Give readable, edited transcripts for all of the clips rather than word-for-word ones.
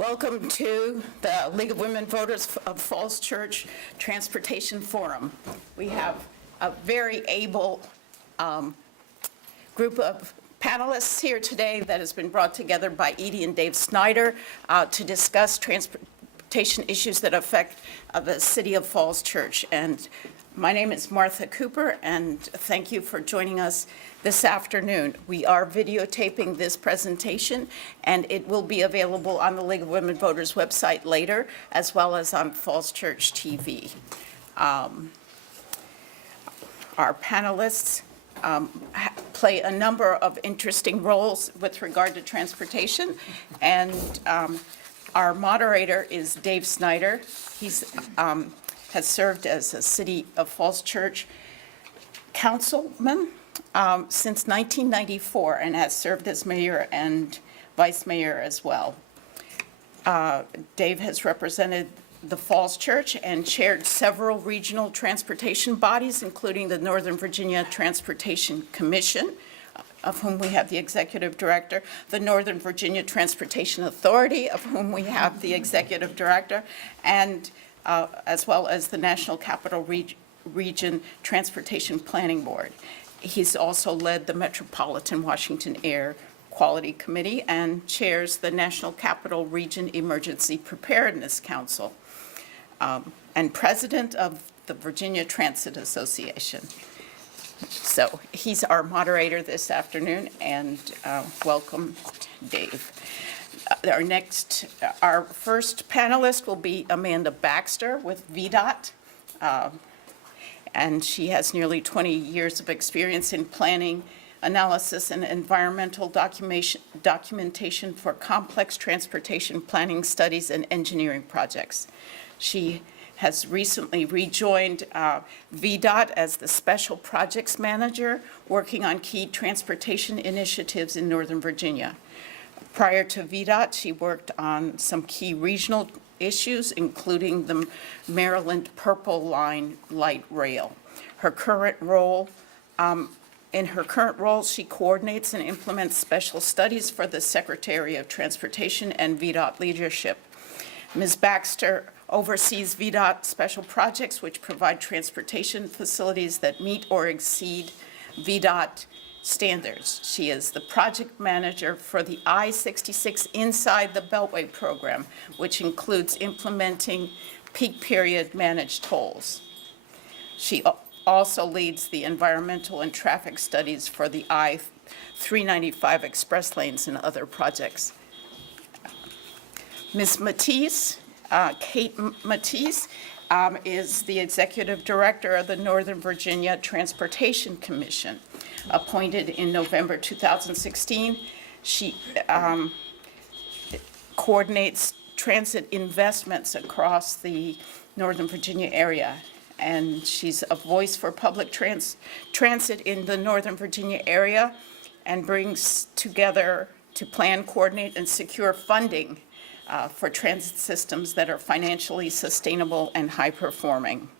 Welcome to the League of Women Voters of Falls Church Transportation Forum. We have a very able group of panelists here today that has been brought together by Edie and Dave Snyder to discuss transportation issues that affect the city of Falls Church. And my name is Martha Cooper, and thank you for joining us this afternoon. We are videotaping this presentation, and it will be available on the League of Women Voters website later, as well as on Falls Church TV. Our panelists play a number of interesting roles with regard to transportation, and our moderator is Dave Snyder. He's has served as a City of Falls Church councilman since 1994 and has served as mayor and vice mayor as well. Dave has represented the Falls Church and chaired several regional transportation bodies, including the Northern Virginia Transportation Commission, of whom we have the executive director, the Northern Virginia Transportation Authority, of whom we have the executive director, and as well as the National Capital Region Transportation Planning Board. He's also led the Metropolitan Washington Air Quality Committee and chairs the National Capital Region Emergency Preparedness Council, and president of the Virginia Transit Association. So he's our moderator this afternoon, and welcome, Dave. Our first panelist will be Amanda Baxter with VDOT, and she has nearly 20 years of experience in planning, analysis, and environmental documentation for complex transportation planning studies and engineering projects. She has recently rejoined VDOT as the Special Projects Manager, working on key transportation initiatives in Northern Virginia. Prior to VDOT, she worked on some key regional issues, including the Maryland Purple Line light rail. In her current role, she coordinates and implements special studies for the Secretary of Transportation and VDOT leadership. Ms. Baxter oversees VDOT special projects, which provide transportation facilities that meet or exceed VDOT standards. She is the project manager for the I-66 Inside the Beltway program, which includes implementing peak period managed tolls. She also leads the environmental and traffic studies for the I-395 express lanes and other projects. Ms. Mattice, Kate Mattice, is the executive director of the Northern Virginia Transportation Commission. Appointed in November 2016, she coordinates transit investments across the Northern Virginia area, and she's a voice for public transit in the Northern Virginia area and brings together to plan, coordinate, and secure funding for transit systems that are financially sustainable and high-performing.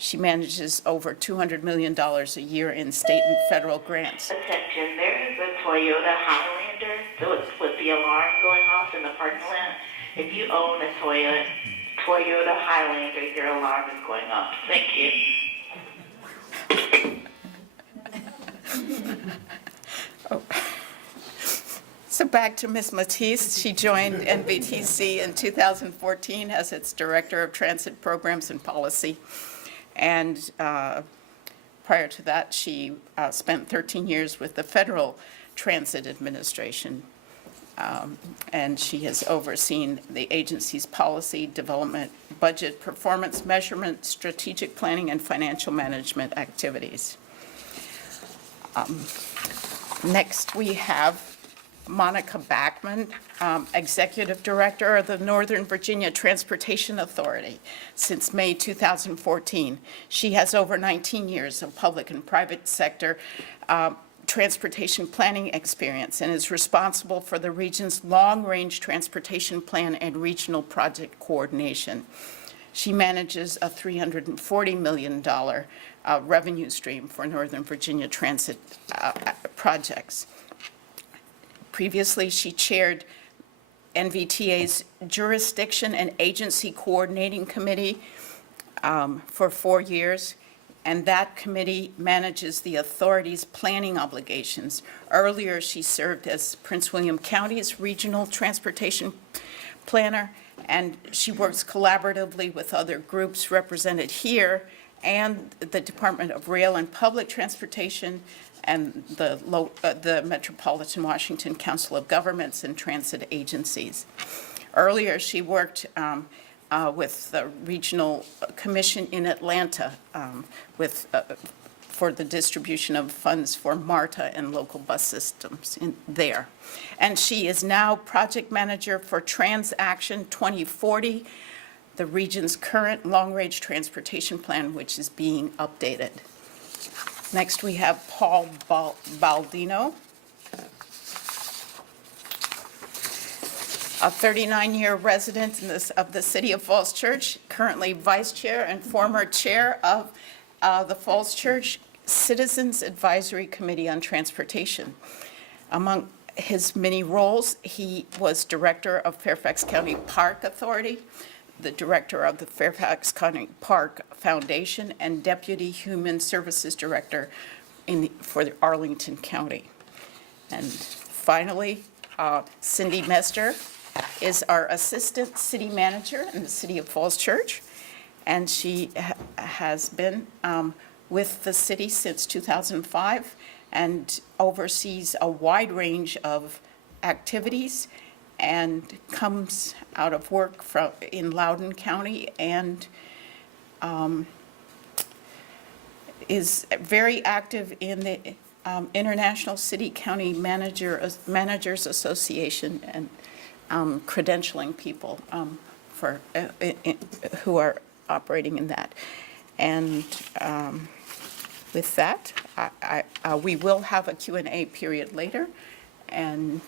She manages over $200 million a year in state and federal grants. Attention, there is a Toyota Highlander, so it's with the alarm going off in the parking lot. If you own a Toyota Highlander, your alarm is going off. Thank you. Oh. So back to Ms. Mattice. She joined NVTC in 2014 as its Director of Transit Programs and Policy. And prior to that, she spent 13 years with the Federal Transit Administration. And she has overseen the agency's policy development, budget, performance measurement, strategic planning, and financial management activities. Next, we have Monica Backmon, Executive Director of the Northern Virginia Transportation Authority since May 2014. She has over 19 years of public and private sector transportation planning experience and is responsible for the region's long-range transportation plan and regional project coordination. She manages a $340 million revenue stream for Northern Virginia transit projects. Previously, she chaired NVTA's Jurisdiction and Agency Coordinating Committee for 4 years, and that committee manages the authority's planning obligations. Earlier, she served as Prince William County's Regional Transportation Planner, and she works collaboratively with other groups represented here and the Department of Rail and Public Transportation and the Metropolitan Washington Council of Governments and transit agencies. Earlier, she worked with the Regional Commission in Atlanta for the distribution of funds for MARTA and local bus systems there. And she is now project manager for Transaction 2040, the region's current long-range transportation plan, which is being updated. Next, we have Paul Baldino, a 39-year resident of the City of Falls Church, currently vice chair and former chair of the Falls Church Citizens Advisory Committee on Transportation. Among his many roles, he was director of Fairfax County Park Authority, the director of the Fairfax County Park Foundation, and deputy human services director for the Arlington County. And finally, Cindy Mester is our assistant city manager in the City of Falls Church, and she has been with the city since 2005 and oversees a wide range of activities and comes out of work in Loudoun County and is very active in the International City County Managers Association and credentialing people who are operating in that. And with that, we will have a Q&A period later, and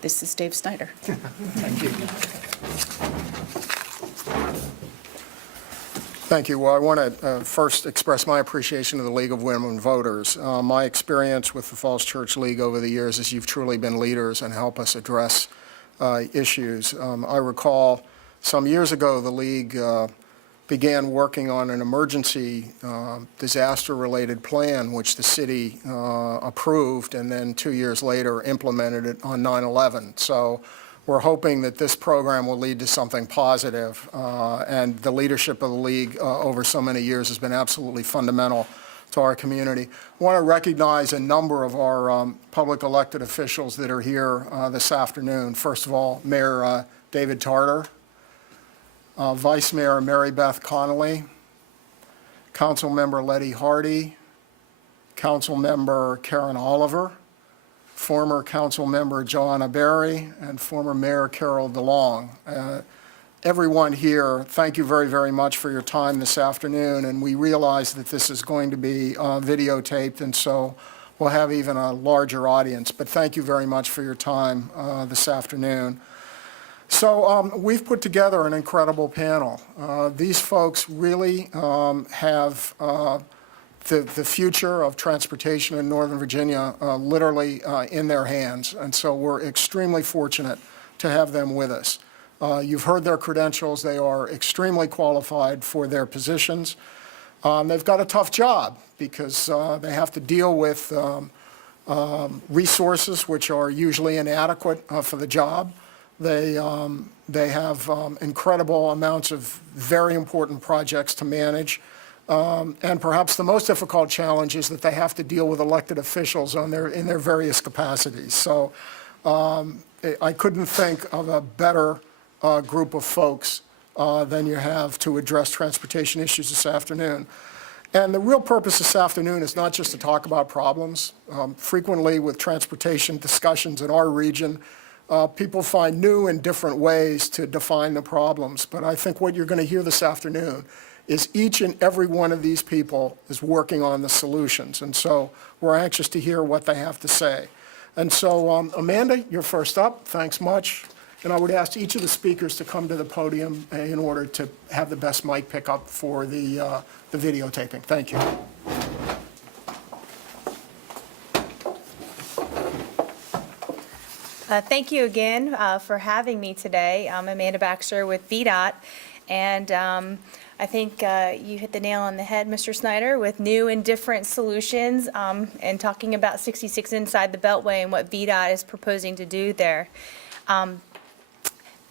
this is Dave Snyder. Thank you. Thank you. Well, I want to first express my appreciation to the League of Women Voters. My experience with the Falls Church League over the years is you've truly been leaders and help us address issues. I recall some years ago the League began working on an emergency disaster-related plan, which the city approved, and then 2 years later implemented it on 9/11. So we're hoping that this program will lead to something positive, and the leadership of the League over so many years has been absolutely fundamental to our community. I want to recognize a number of our public elected officials that are here this afternoon. First of all, Mayor David Tarter, Vice Mayor Mary Beth Connolly, Council Member Letty Hardy, Council Member Karen Oliver, former Council Member Joanna Berry, and former Mayor Carol DeLong. Everyone here, thank you very, very much for your time this afternoon, and we realize that this is going to be videotaped, and so we'll have even a larger audience, but thank you very much for your time this afternoon. So we've put together an incredible panel. These folks really have the future of transportation in Northern Virginia literally in their hands, and so we're extremely fortunate to have them with us. You've heard their credentials. They are extremely qualified for their positions. They've got a tough job because they have to deal with resources which are usually inadequate for the job. They have incredible amounts of very important projects to manage. And perhaps the most difficult challenge is that they have to deal with elected officials in their various capacities. So I couldn't think of a better group of folks than you have to address transportation issues this afternoon. And the real purpose this afternoon is not just to talk about problems. Frequently with transportation discussions in our region, people find new and different ways to define the problems. But I think what you're going to hear this afternoon is each and every one of these people is working on the solutions. And so we're anxious to hear what they have to say. And so, Amanda, you're first up. Thanks much. And I would ask each of the speakers to come to the podium in order to have the best mic pickup for the videotaping. Thank you. Thank you again for having me today. I'm Amanda Baxter with VDOT, and I think you hit the nail on the head, Mr. Snyder, with new and different solutions and talking about 66 inside the Beltway and what VDOT is proposing to do there.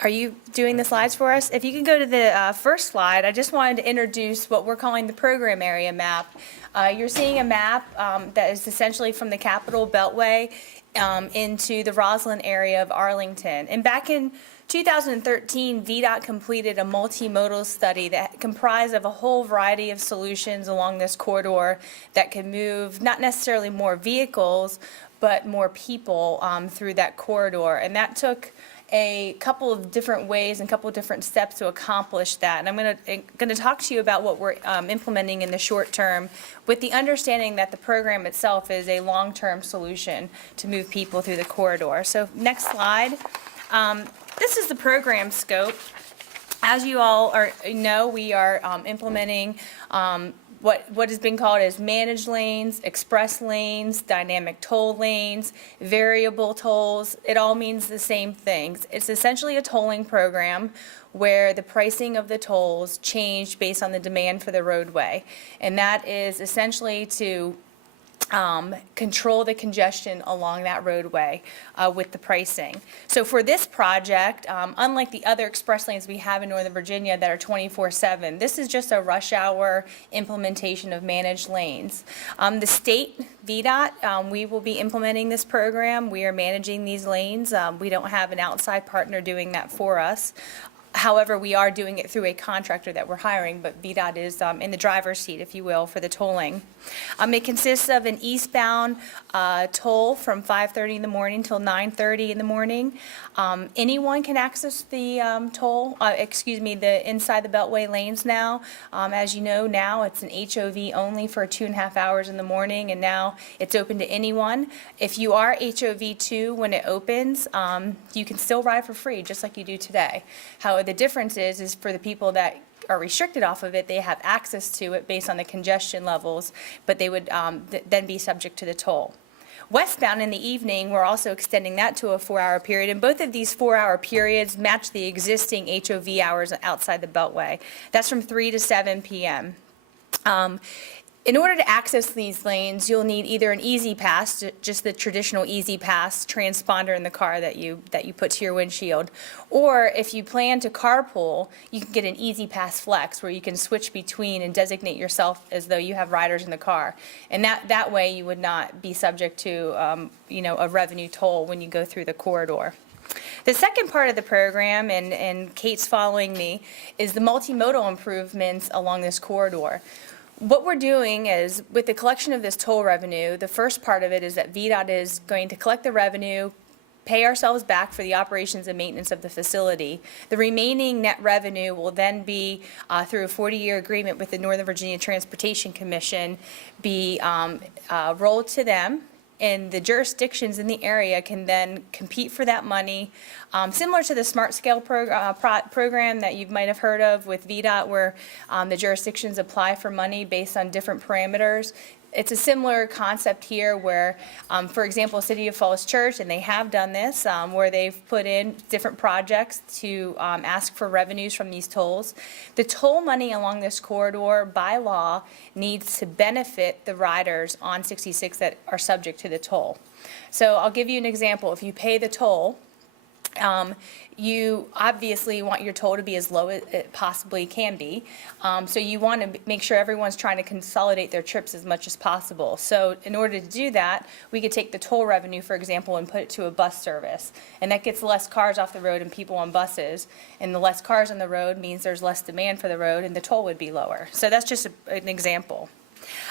Are you doing the slides for us? If you can go to the first slide, I just wanted to introduce what we're calling the program area map. You're seeing a map that is essentially from the Capitol Beltway into the Roslyn area of Arlington. And back in 2013, VDOT completed a multimodal study that comprised of a whole variety of solutions along this corridor that could move not necessarily more vehicles, but more people through that corridor. And that took a couple of different ways and a couple of different steps to accomplish that. And I'm going to talk to you about what we're implementing in the short term with the understanding that the program itself is a long-term solution to move people through the corridor. So next slide. This is the program scope. As you all know, we are implementing what has been called as managed lanes, express lanes, dynamic toll lanes, variable tolls. It all means the same things. It's essentially a tolling program where the pricing of the tolls change based on the demand for the roadway. And that is essentially to control the congestion along that roadway with the pricing. So for this project, unlike the other express lanes we have in Northern Virginia that are 24/7, this is just a rush hour implementation of managed lanes. The state, VDOT, we will be implementing this program. We are managing these lanes. We don't have an outside partner doing that for us. However, we are doing it through a contractor that we're hiring, but VDOT is in the driver's seat, if you will, for the tolling. It consists of an eastbound toll from 5:30 in the morning till 9:30 in the morning. Anyone can access the the inside the Beltway lanes now. As you know, now it's an HOV only for 2.5 hours in the morning, and now it's open to anyone. If you are HOV2 when it opens, you can still ride for free, just like you do today. However, the difference is for the people that are restricted off of it, they have access to it based on the congestion levels, but they would then be subject to the toll. Westbound in the evening, we're also extending that to a 4-hour period, and both of these 4-hour periods match the existing HOV hours outside the Beltway. That's from 3 to 7 p.m. In order to access these lanes, you'll need either an Easy Pass, just the traditional Easy Pass transponder in the car that you put to your windshield, or if you plan to carpool, you can get an Easy Pass Flex where you can switch between and designate yourself as though you have riders in the car, and that way you would not be subject to a revenue toll when you go through the corridor. The second part of the program, and Kate's following me, is the multimodal improvements along this corridor. What we're doing is, with the collection of this toll revenue, the first part of it is that VDOT is going to collect the revenue, pay ourselves back for the operations and maintenance of the facility. The remaining net revenue will then be, through a 40-year agreement with the Northern Virginia Transportation Commission, be rolled to them, and the jurisdictions in the area can then compete for that money, similar to the Smart Scale program that you might have heard of with VDOT, where the jurisdictions apply for money based on different parameters. It's a similar concept here where, for example, City of Falls Church, and they have done this, where they've put in different projects to ask for revenues from these tolls. The toll money along this corridor, by law, needs to benefit the riders on 66 that are subject to the toll. So I'll give you an example. If you pay the toll, you obviously want your toll to be as low as it possibly can be. So you want to make sure everyone's trying to consolidate their trips as much as possible. So in order to do that, we could take the toll revenue, for example, and put it to a bus service. And that gets less cars off the road and people on buses. And the less cars on the road means there's less demand for the road and the toll would be lower. So that's just an example.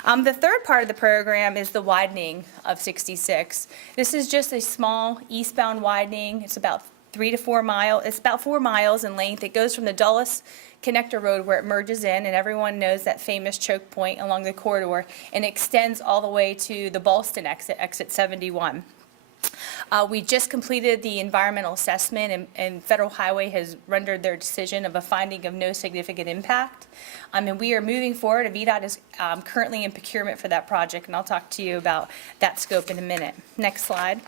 The third part of the program is the widening of 66. This is just a small eastbound widening. It's about 3 to 4 miles. It's about 4 miles in length. It goes from the Dulles Connector Road where it merges in, and everyone knows that famous choke point along the corridor, and extends all the way to the Ballston exit 71. We just completed the environmental assessment, and Federal Highway has rendered their decision of a finding of no significant impact. And we are moving forward. VDOT is currently in procurement for that project, and I'll talk to you about that scope in a minute. Next slide.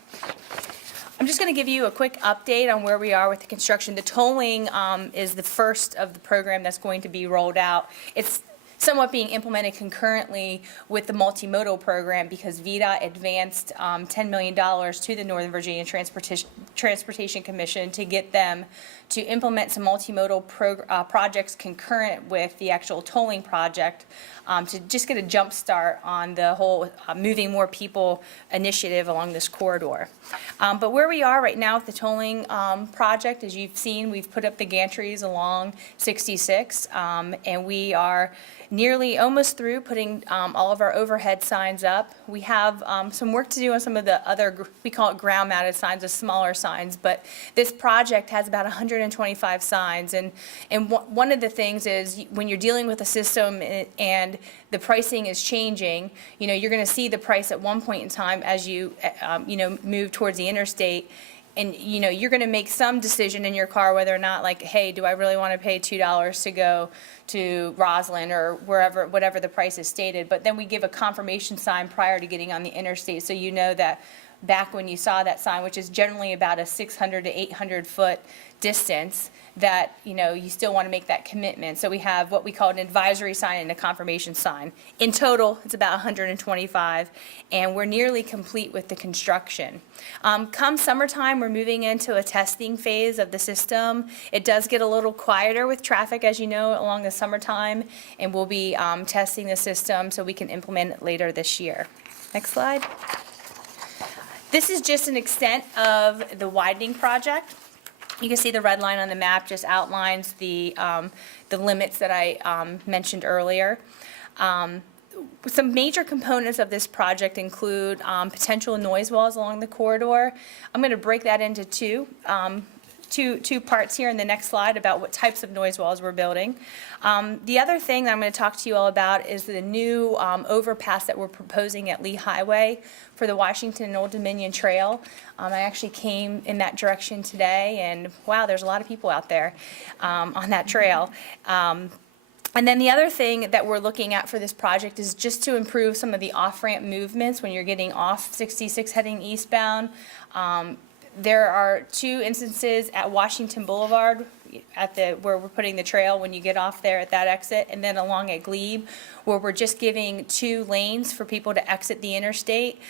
I'm just going to give you a quick update on where we are with the construction. The tolling is the first of the program that's going to be rolled out. It's somewhat being implemented concurrently with the multimodal program because VDOT advanced $10 million to the Northern Virginia Transportation Commission to get them to implement some multimodal projects concurrent with the actual tolling project to just get a jump start on the whole moving more people initiative along this corridor. But where we are right now with the tolling project, as you've seen, we've put up the gantries along 66, and we are nearly almost through putting all of our overhead signs up. We have some work to do on some of the other, we call it ground-mounted signs, the smaller signs, but this project has about 125 signs, and one of the things is when you're dealing with a system and the pricing is changing, you know, you're going to see the price at one point in time as you, move towards the interstate. And, you know, you're going to make some decision in your car whether or not, like, hey, do I really want to pay $2 to go to Roslyn or wherever, whatever the price is stated. But then we give a confirmation sign prior to getting on the interstate, so you know that back when you saw that sign, which is generally about a 600 to 800 foot distance, that, you know, you still want to make that commitment. So we have what we call an advisory sign and a confirmation sign. In total, it's about 125, and we're nearly complete with the construction. Come summertime, we're moving into a testing phase of the system. It does get a little quieter with traffic, as you know, along the summertime, and we'll be testing the system so we can implement it later this year. Next slide. This is just an extent of the widening project. You can see the red line on the map just outlines the limits that I mentioned earlier. Some major components of this project include potential noise walls along the corridor. I'm going to break that into two parts here in the next slide about what types of noise walls we're building. The other thing that I'm going to talk to you all about is the new overpass that we're proposing at Lee Highway for the Washington and Old Dominion Trail. I actually came in that direction today, and wow, there's a lot of people out there on that trail. And then the other thing that we're looking at for this project is just to improve some of the off-ramp movements when you're getting off 66 heading eastbound. There are two instances at Washington Boulevard where we're putting the trail when you get off there at that exit, and then along at Glebe where we're just giving 2 lanes for people to exit the interstate.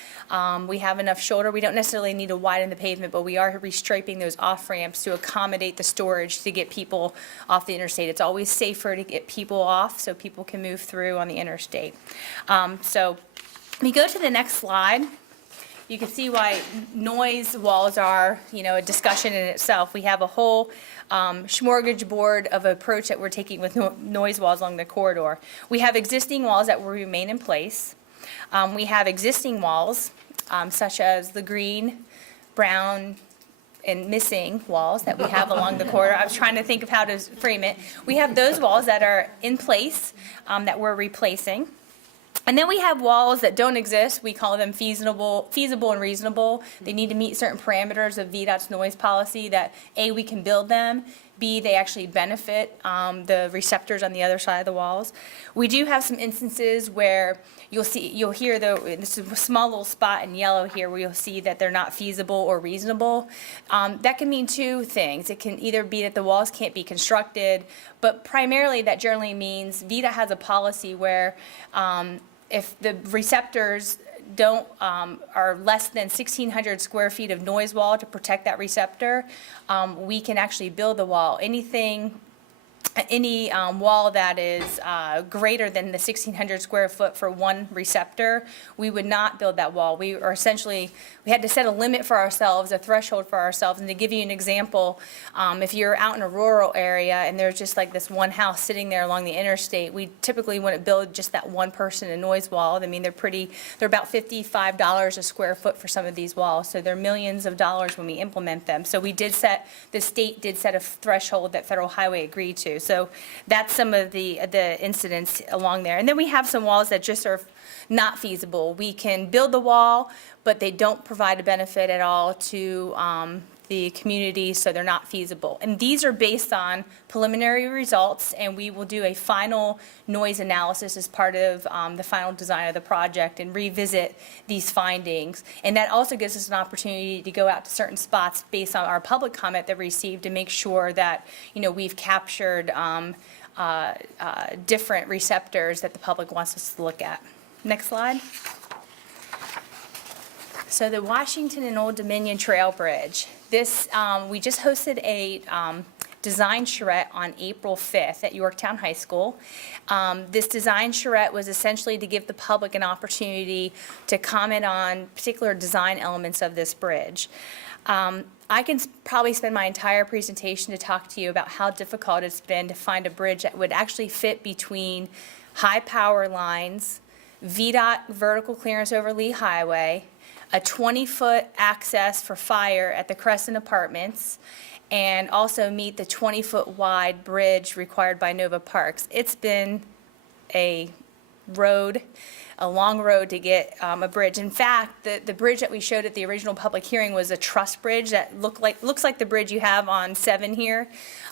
We have enough shoulder. We don't necessarily need to widen the pavement, but we are restriping those off ramps to accommodate the storage to get people off the interstate. It's always safer to get people off so people can move through on the interstate. So we go to the next slide. You can see why noise walls are, you know, a discussion in itself. We have a whole smorgasbord of approach that we're taking with noise walls along the corridor. We have existing walls that will remain in place. We have existing walls, such as the green, brown, and missing walls that we have along the corridor. I was trying to think of how to frame it. We have those walls that are in place that we're replacing. And then we have walls that don't exist. We call them feasible and reasonable. They need to meet certain parameters of VDOT's noise policy that A, we can build them, B, they actually benefit the receptors on the other side of the walls. We do have some instances where you'll hear this is a small little spot in yellow here where you'll see that they're not feasible or reasonable. That can mean two things. It can either be that the walls can't be constructed, but primarily that generally means VDOT has a policy where if the receptors are less than 1,600 square feet of noise wall to protect that receptor, we can actually build the wall. Any wall that is greater than the 1,600 square foot for one receptor, we would not build that wall. We had to set a limit for ourselves, a threshold for ourselves. And to give you an example, if you're out in a rural area and there's just like this one house sitting there along the interstate, we typically wouldn't build just that one person a noise wall. I mean, they're about $55 a square foot for some of these walls. So they're millions of dollars when we implement them. So the state did set a threshold that Federal Highway agreed to. So that's some of the incidents along there. And then we have some walls that just are not feasible. We can build the wall, but they don't provide a benefit at all to the community, so they're not feasible. And these are based on preliminary results, and we will do a final noise analysis as part of the final design of the project and revisit these findings. And that also gives us an opportunity to go out to certain spots based on our public comment that we received to make sure that, we've captured different receptors that the public wants us to look at. Next slide. So the Washington and Old Dominion Trail Bridge. This, we just hosted a design charrette on April 5th at Yorktown High School. This design charrette was essentially to give the public an opportunity to comment on particular design elements of this bridge. I can probably spend my entire presentation to talk to you about how difficult it's been to find a bridge that would actually fit between high power lines, VDOT vertical clearance over Lee Highway, a 20-foot access for fire at the Crescent Apartments, and also meet the 20-foot wide bridge required by Nova Parks. It's been a long road to get a bridge. In fact, the bridge that we showed at the original public hearing was a truss bridge that looks like the bridge you have on 7 here.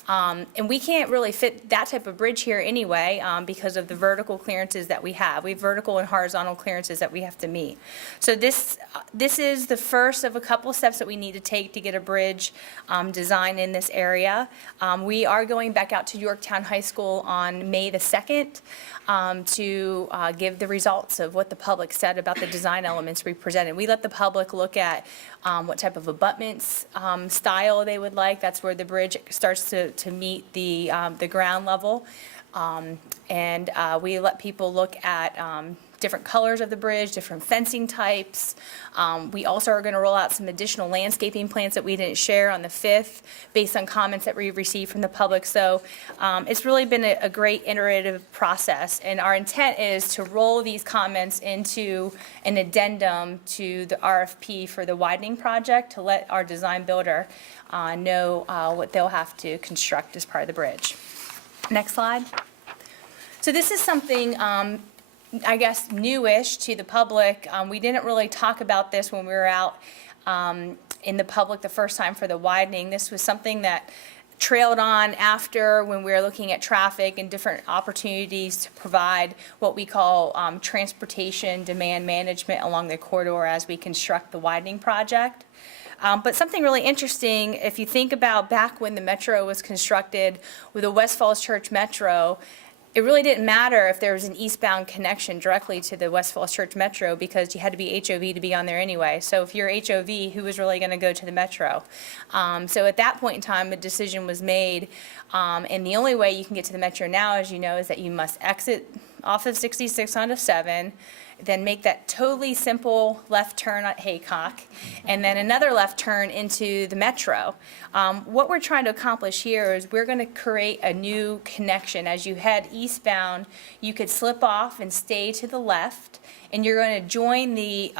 And we can't really fit that type of bridge here anyway because of the vertical clearances that we have. We have vertical and horizontal clearances that we have to meet. So this is the first of a couple steps that we need to take to get a bridge designed in this area. We are going back out to Yorktown High School on May the 2nd to give the results of what the public said about the design elements we presented. We let the public look at what type of abutments style they would like. That's where the bridge starts to meet the ground level. And we let people look at different colors of the bridge, different fencing types. We also are going to roll out some additional landscaping plans that we didn't share on the 5th based on comments that we received from the public. So it's really been a great iterative process. And our intent is to roll these comments into an addendum to the RFP for the widening project to let our design builder know what they'll have to construct as part of the bridge. Next slide. So this is something I guess, newish to the public. We didn't really talk about this when we were out in the public the first time for the widening. This was something that trailed on after when we were looking at traffic and different opportunities to provide what we call transportation demand management along the corridor as we construct the widening project. But something really interesting, if you think about back when the Metro was constructed with the West Falls Church Metro, it really didn't matter if there was an eastbound connection directly to the West Falls Church Metro because you had to be HOV to be on there anyway. So if you're HOV, who was really going to go to the Metro? So at that point in time, a decision was made, and the only way you can get to the Metro now, as you know, is that you must exit off of 66 onto 7, then make that totally simple left turn at Haycock, and then another left turn into the Metro. What we're trying to accomplish here is we're going to create a new connection. As you head eastbound, you could slip off and stay to the left, and you're going to join the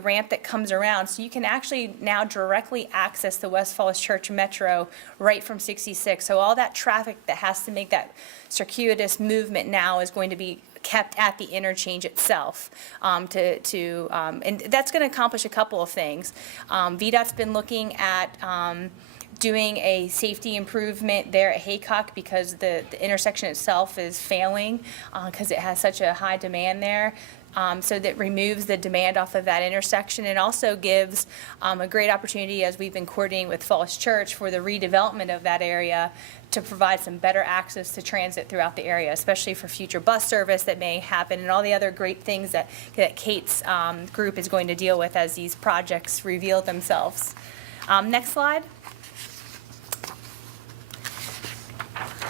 ramp that comes around, so you can actually now directly access the West Falls Church Metro right from 66. So all that traffic that has to make that circuitous movement now is going to be kept at the interchange itself, and that's going to accomplish a couple of things. VDOT's been looking at doing a safety improvement there at Haycock because the intersection itself is failing because it has such a high demand there. So that removes the demand off of that intersection and also gives a great opportunity, as we've been coordinating with Falls Church, for the redevelopment of that area to provide some better access to transit throughout the area, especially for future bus service that may happen and all the other great things that Kate's group is going to deal with as these projects reveal themselves. Next slide.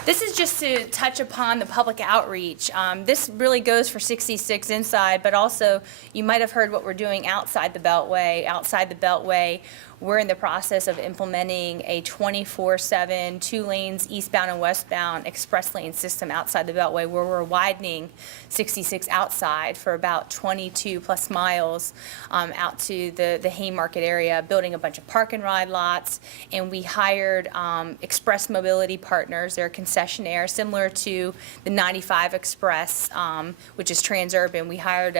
This is just to touch upon the public outreach. This really goes for 66 inside, but also you might have heard what we're doing outside the Beltway. Outside the Beltway, we're in the process of implementing a 24/7, 2 lanes eastbound and westbound express lane system outside the Beltway where we're widening 66 outside for about 22 plus miles out to the Haymarket area, building a bunch of park and ride lots. And we hired Express Mobility Partners. They're a concessionaire similar to the 95 Express, which is Transurban. We hired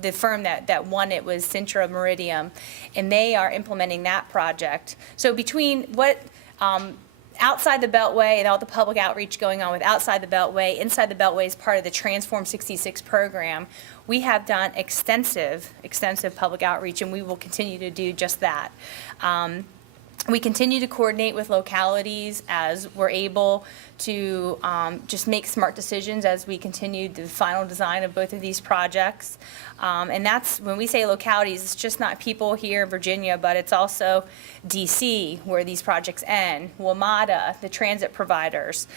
the firm that won it was Centra Meridium, and they are implementing that that project. So between what outside the Beltway and all the public outreach going on with outside the Beltway, inside the Beltway is part of the Transform 66 program. We have done extensive public outreach, and we will continue to do just that. We continue to coordinate with localities as we're able to just make smart decisions as we continue the final design of both of these projects. And that's, when we say localities, it's just not people here in Virginia, but it's also DC, where these projects end, WMATA, the transit providers.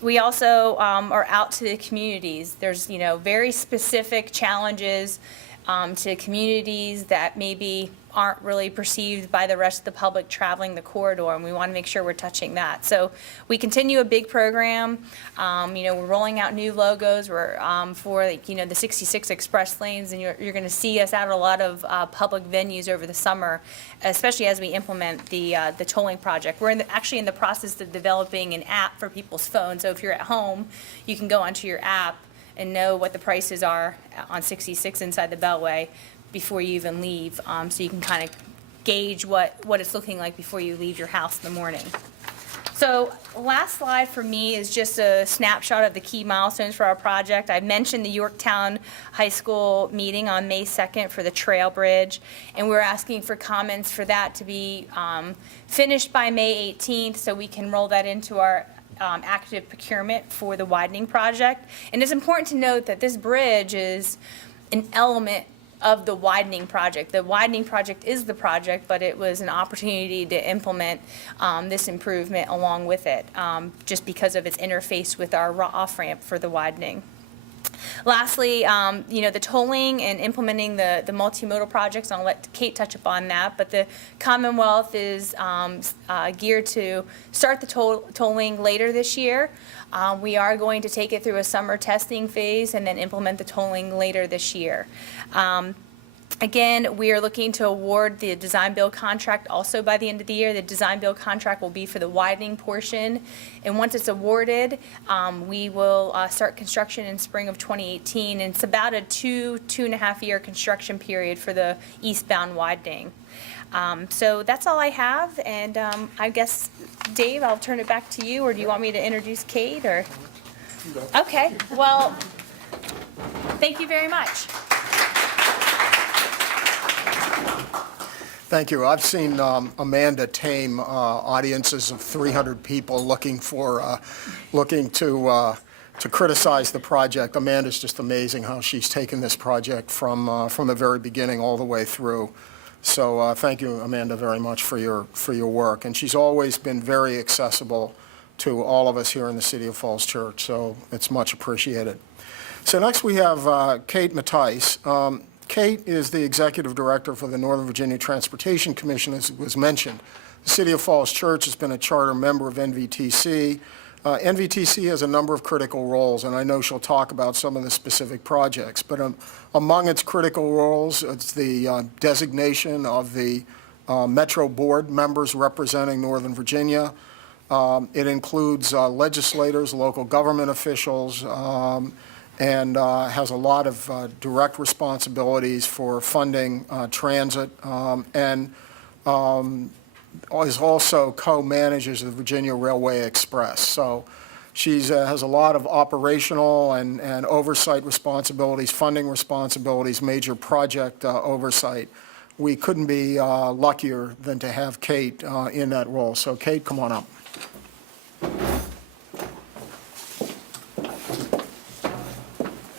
We also are out to the communities. There's, very specific challenges to communities that maybe aren't really perceived by the rest of the public traveling the corridor, and we want to make sure we're touching that. So we continue a big program. We're rolling out new logos. We're for the 66 express lanes, and you're going to see us out at a lot of public venues over the summer, especially as we implement the tolling project. We're actually in the process of developing an app for people's phones. So if you're at home, you can go onto your app and know what the prices are on 66 inside the Beltway before you even leave, so you can kind of gauge what it's looking like before you leave your house in the morning. So last slide for me is just a snapshot of the key milestones for our project. I mentioned the Yorktown High School meeting on May 2nd for the Trail Bridge, and we're asking for comments for that to be finished by May 18th so we can roll that into our active procurement for the widening project. And it's important to note that this bridge is an element of the widening project. The widening project is the project, but it was an opportunity to implement this improvement along with it, just because of its interface with our off-ramp for the widening. Lastly, the tolling and implementing the multimodal projects, and I'll let Kate touch upon that, but the Commonwealth is geared to start the tolling later this year. We are going to take it through a summer testing phase and then implement the tolling later this year. Again, we are looking to award the design-build contract also by the end of the year. The design-build contract will be for the widening portion, and once it's awarded, we will start construction in spring of 2018, and it's about a 2.5 year construction period for the eastbound widening. So that's all I have, and I guess, Dave, I'll turn it back to you, or do you want me to introduce Kate, or? Okay, well, thank you very much. Thank you. I've seen Amanda tame audiences of 300 people looking to criticize the project. Amanda's just amazing how she's taken this project from the very beginning all the way through. So thank you, Amanda, very much for your work. And she's always been very accessible to all of us here in the City of Falls Church, so it's much appreciated. So next we have Kate Mattice. Kate is the Executive Director for the Northern Virginia Transportation Commission, as was mentioned. The City of Falls Church has been a charter member of NVTC. NVTC has a number of critical roles, and I know she'll talk about some of the specific projects. But among its critical roles, it's the designation of the Metro Board members representing Northern Virginia. It includes legislators, local government officials, and has a lot of direct responsibilities for funding transit, and is also co-manages the Virginia Railway Express. So she has a lot of operational and oversight responsibilities, funding responsibilities, major project oversight. We couldn't be luckier than to have Kate in that role. So Kate, come on up.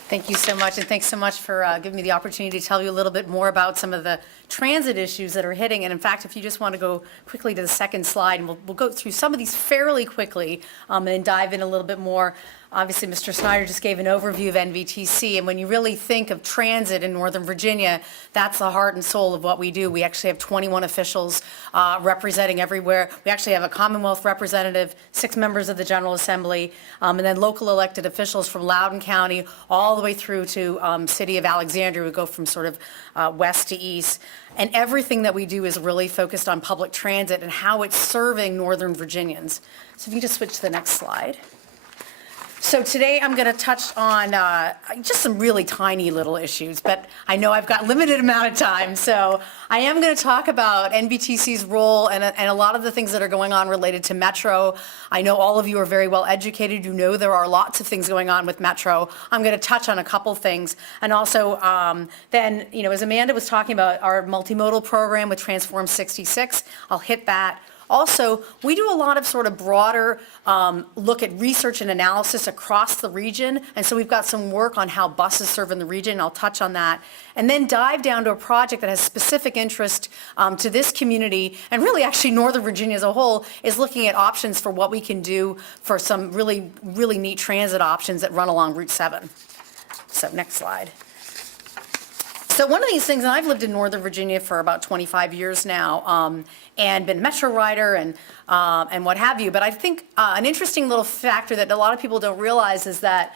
Thank you so much, and thanks so much for giving me the opportunity to tell you a little bit more about some of the transit issues that are hitting. And in fact, if you just want to go quickly to the second slide, and we'll go through some of these fairly quickly and then dive in a little bit more. Obviously, Mr. Snyder just gave an overview of NVTC, and when you really think of transit in Northern Virginia, that's the heart and soul of what we do. We actually have 21 officials representing everywhere. We actually have a Commonwealth representative, 6 members of the General Assembly, and then local elected officials from Loudoun County all the way through to City of Alexandria. We go from sort of west to east. And everything that we do is really focused on public transit and how it's serving Northern Virginians. So if you just switch to the next slide. So today I'm going to touch on just some really tiny little issues, but I know I've got limited amount of time. So I am going to talk about NVTC's role and a lot of the things that are going on related to Metro. I know all of you are very well educated. You know there are lots of things going on with Metro. I'm going to touch on a couple things. And also then, as Amanda was talking about our multimodal program with Transform 66, I'll hit that. Also, we do a lot of sort of broader look at research and analysis across the region, and so we've got some work on how buses serve in the region. I'll touch on that, and then dive down to a project that has specific interest to this community, and really actually Northern Virginia as a whole is looking at options for what we can do for some really, really neat transit options that run along Route 7. So next slide. So one of these things, and I've lived in Northern Virginia for about 25 years now, and been a Metro rider and what have you. But I think an interesting little factor that a lot of people don't realize is that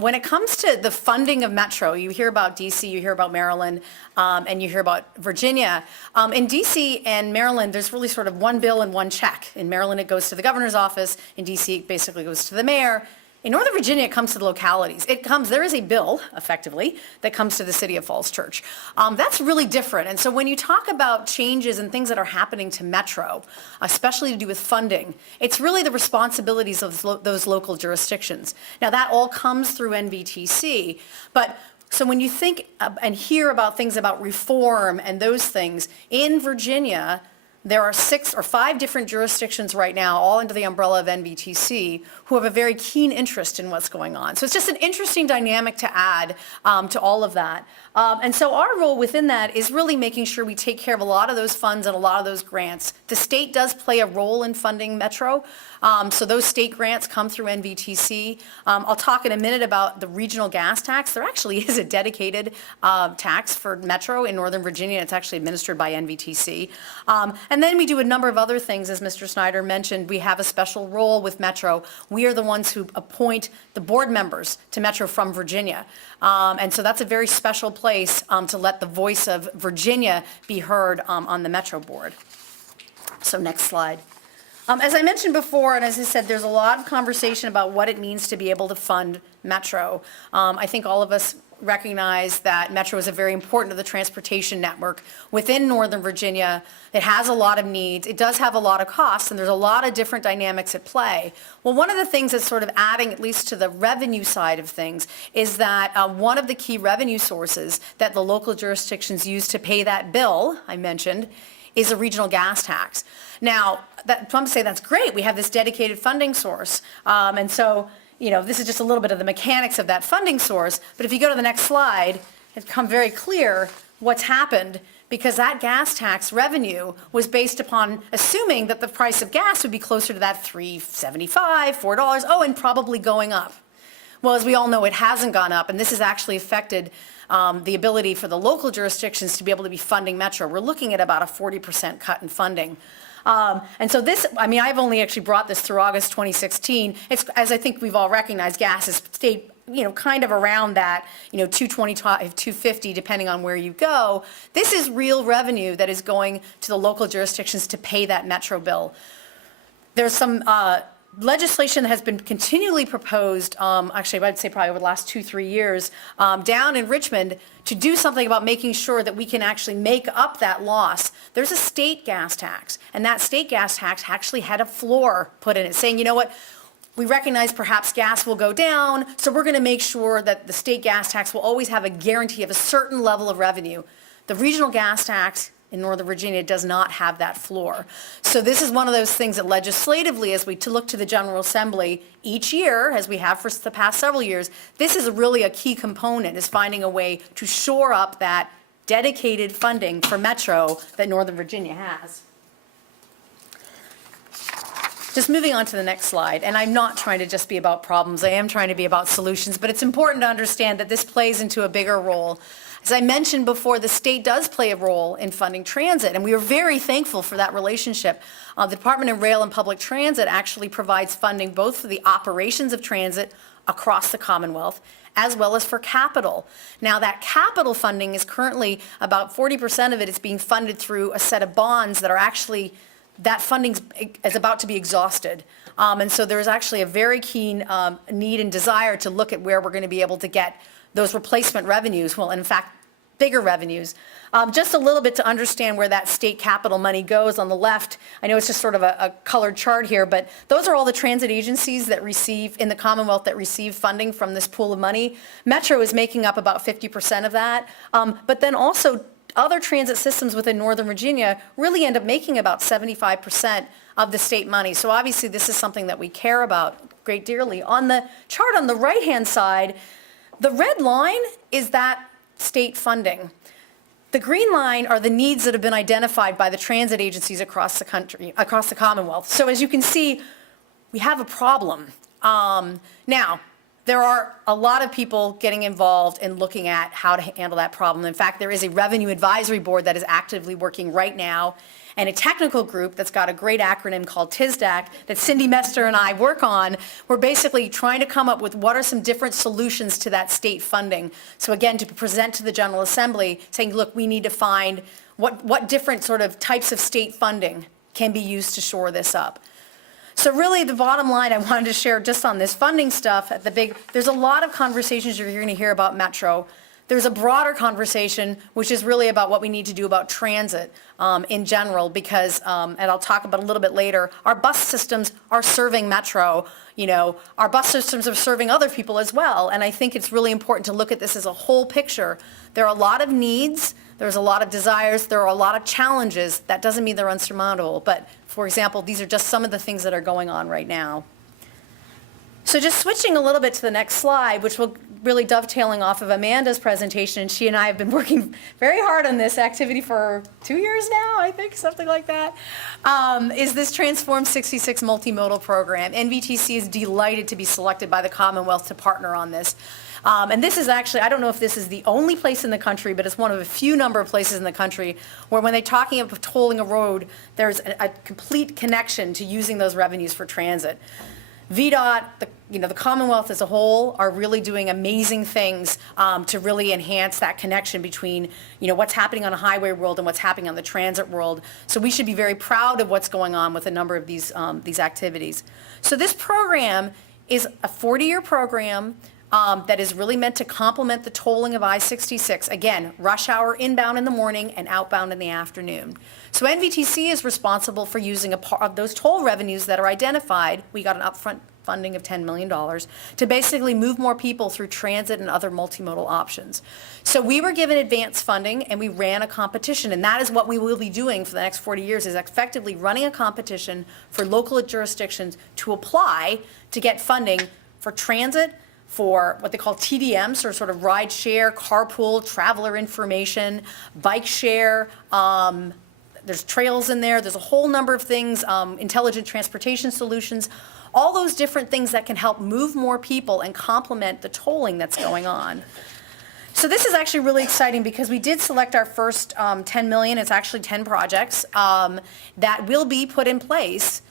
when it comes to the funding of Metro, you hear about DC, you hear about Maryland, and you hear about Virginia. In DC and Maryland, there's really sort of one bill and one check. In Maryland, it goes to the governor's office. In DC, it basically goes to the mayor. In Northern Virginia, it comes to the localities. There is a bill, effectively, that comes to the city of Falls Church. That's really different. And so when you talk about changes and things that are happening to Metro, especially to do with funding, it's really the responsibilities of those local jurisdictions. Now, that all comes through NVTC, but so when you think and hear about things about reform and those things, in Virginia, there are 6 or 5 different jurisdictions right now, all under the umbrella of NVTC, who have a very keen interest in what's going on. So it's just an interesting dynamic to add to all of that. And so our role within that is really making sure we take care of a lot of those funds and a lot of those grants. The state does play a role in funding Metro. So those state grants come through NVTC. I'll talk in a minute about the regional gas tax. There actually is a dedicated tax for Metro in Northern Virginia. It's actually administered by NVTC. And then we do a number of other things, as Mr. Snyder mentioned. We have a special role with Metro. We are the ones who appoint the board members to Metro from Virginia. And so that's a very special place to let the voice of Virginia be heard on the Metro board. So next slide. As I mentioned before, and as I said, there's a lot of conversation about what it means to be able to fund Metro. I think all of us recognize that Metro is very important to the transportation network within Northern Virginia. It has a lot of needs. It does have a lot of costs, and there's a lot of different dynamics at play. Well, one of the things that's sort of adding, at least to the revenue side of things, is that one of the key revenue sources that the local jurisdictions use to pay that bill I mentioned is a regional gas tax. Now, I'm say that's great. We have this dedicated funding source. And so, this is just a little bit of the mechanics of that funding source. But if you go to the next slide, it's become very clear what's happened, because that gas tax revenue was based upon assuming that the price of gas would be closer to that $3.75, $4, and probably going up. Well, as we all know, it hasn't gone up, and this has actually affected the ability for the local jurisdictions to be able to be funding Metro. We're looking at about a 40% cut in funding. And so this, I've only actually brought this through August 2016. It's, as I think we've all recognized, gas has stayed, kind of around that, 225, 250, depending on where you go. This is real revenue that is going to the local jurisdictions to pay that Metro bill. There's some legislation that has been continually proposed, actually I'd say probably over the last 2-3 years, down in Richmond to do something about making sure that we can actually make up that loss. There's a state gas tax, and that state gas tax actually had a floor put in it saying, we recognize perhaps gas will go down, so we're going to make sure that the state gas tax will always have a guarantee of a certain level of revenue. The regional gas tax in Northern Virginia does not have that floor. So this is one of those things that legislatively, as we look to the General Assembly each year, as we have for the past several years, this is really a key component, is finding a way to shore up that dedicated funding for Metro that Northern Virginia has. Just moving on to the next slide, and I'm not trying to just be about problems, I am trying to be about solutions, but it's important to understand that this plays into a bigger role. As I mentioned before, the state does play a role in funding transit, and we are very thankful for that relationship. The Department of Rail and Public Transit actually provides funding both for the operations of transit across the Commonwealth, as well as for capital. Now, that capital funding is currently about 40% of it is being funded through a set of bonds that are actually that funding is about to be exhausted. And so there's actually a very keen need and desire to look at where we're going to be able to get those replacement revenues, well, in fact, bigger revenues. Just a little bit to understand where that state capital money goes on the left. I know it's just sort of a colored chart here, but those are all the transit agencies that receive, in the Commonwealth, that receive funding from this pool of money. Metro is making up about 50% of that. But then also other transit systems within Northern Virginia really end up making about 75% of the state money. So obviously this is something that we care about great dearly. On the chart on the right-hand side, the red line is that state funding. The green line are the needs that have been identified by the transit agencies across the country, across the Commonwealth. So as you can see, we have a problem. Now, there are a lot of people getting involved in looking at how to handle that problem. In fact, there is a revenue advisory board that is actively working right now, and a technical group that's got a great acronym called TISDAC that Cindy Mester and I work on. We're basically trying to come up with what are some different solutions to that state funding. So again, to present to the General Assembly, saying, look, we need to find what different sort of types of state funding can be used to shore this up. So really, the bottom line I wanted to share just on this funding stuff, there's a lot of conversations you're going to hear about Metro. There's a broader conversation, which is really about what we need to do about transit in general, because, and I'll talk about a little bit later, our bus systems are serving Metro. You know, our bus systems are serving other people as well. And I think it's really important to look at this as a whole picture. There are a lot of needs. There's a lot of desires. There are a lot of challenges. That doesn't mean they're unsurmountable. But, for example, these are just some of the things that are going on right now. So just switching a little bit to the next slide, which will really dovetailing off of Amanda's presentation, and she and I have been working very hard on this activity for 2 years now, I think, something like that, is this Transform 66 multimodal program. NVTC is delighted to be selected by the Commonwealth to partner on this. And this is actually, I don't know if this is the only place in the country, but it's one of a few number of places in the country where when they're talking about tolling a road, there's a complete connection to using those revenues for transit. VDOT, the Commonwealth as a whole are really doing amazing things to really enhance that connection between, what's happening on a highway world and what's happening on the transit world. So we should be very proud of what's going on with a number of these activities. So this program is a 40-year program that is really meant to complement the tolling of I-66. Again, rush hour inbound in the morning and outbound in the afternoon. So NVTC is responsible for using a part of those toll revenues that are identified. We got an upfront funding of $10 million to basically move more people through transit and other multimodal options. So we were given advance funding and we ran a competition, and that is what we will be doing for the next 40 years, is effectively running a competition for local jurisdictions to apply to get funding for transit, for what they call TDMs, or sort of ride share, carpool, traveler information, bike share. There's trails in there. There's a whole number of things, intelligent transportation solutions, all those different things that can help move more people and complement the tolling that's going on. So this is actually really exciting because we did select our first 10 million. It's actually 10 projects that will be put in place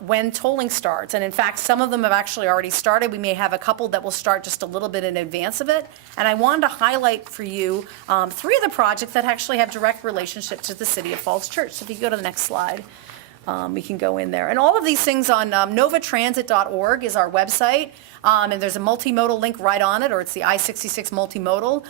when tolling starts. And in fact, some of them have actually already started. We may have a couple that will start just a little bit in advance of it. And I wanted to highlight for you 3 of the projects that actually have direct relationships to the City of Falls Church. So if you go to the next slide, we can go in there. And all of these things on novatransit.org is our website. And there's a multimodal link right on it, or it's the I-66 multimodal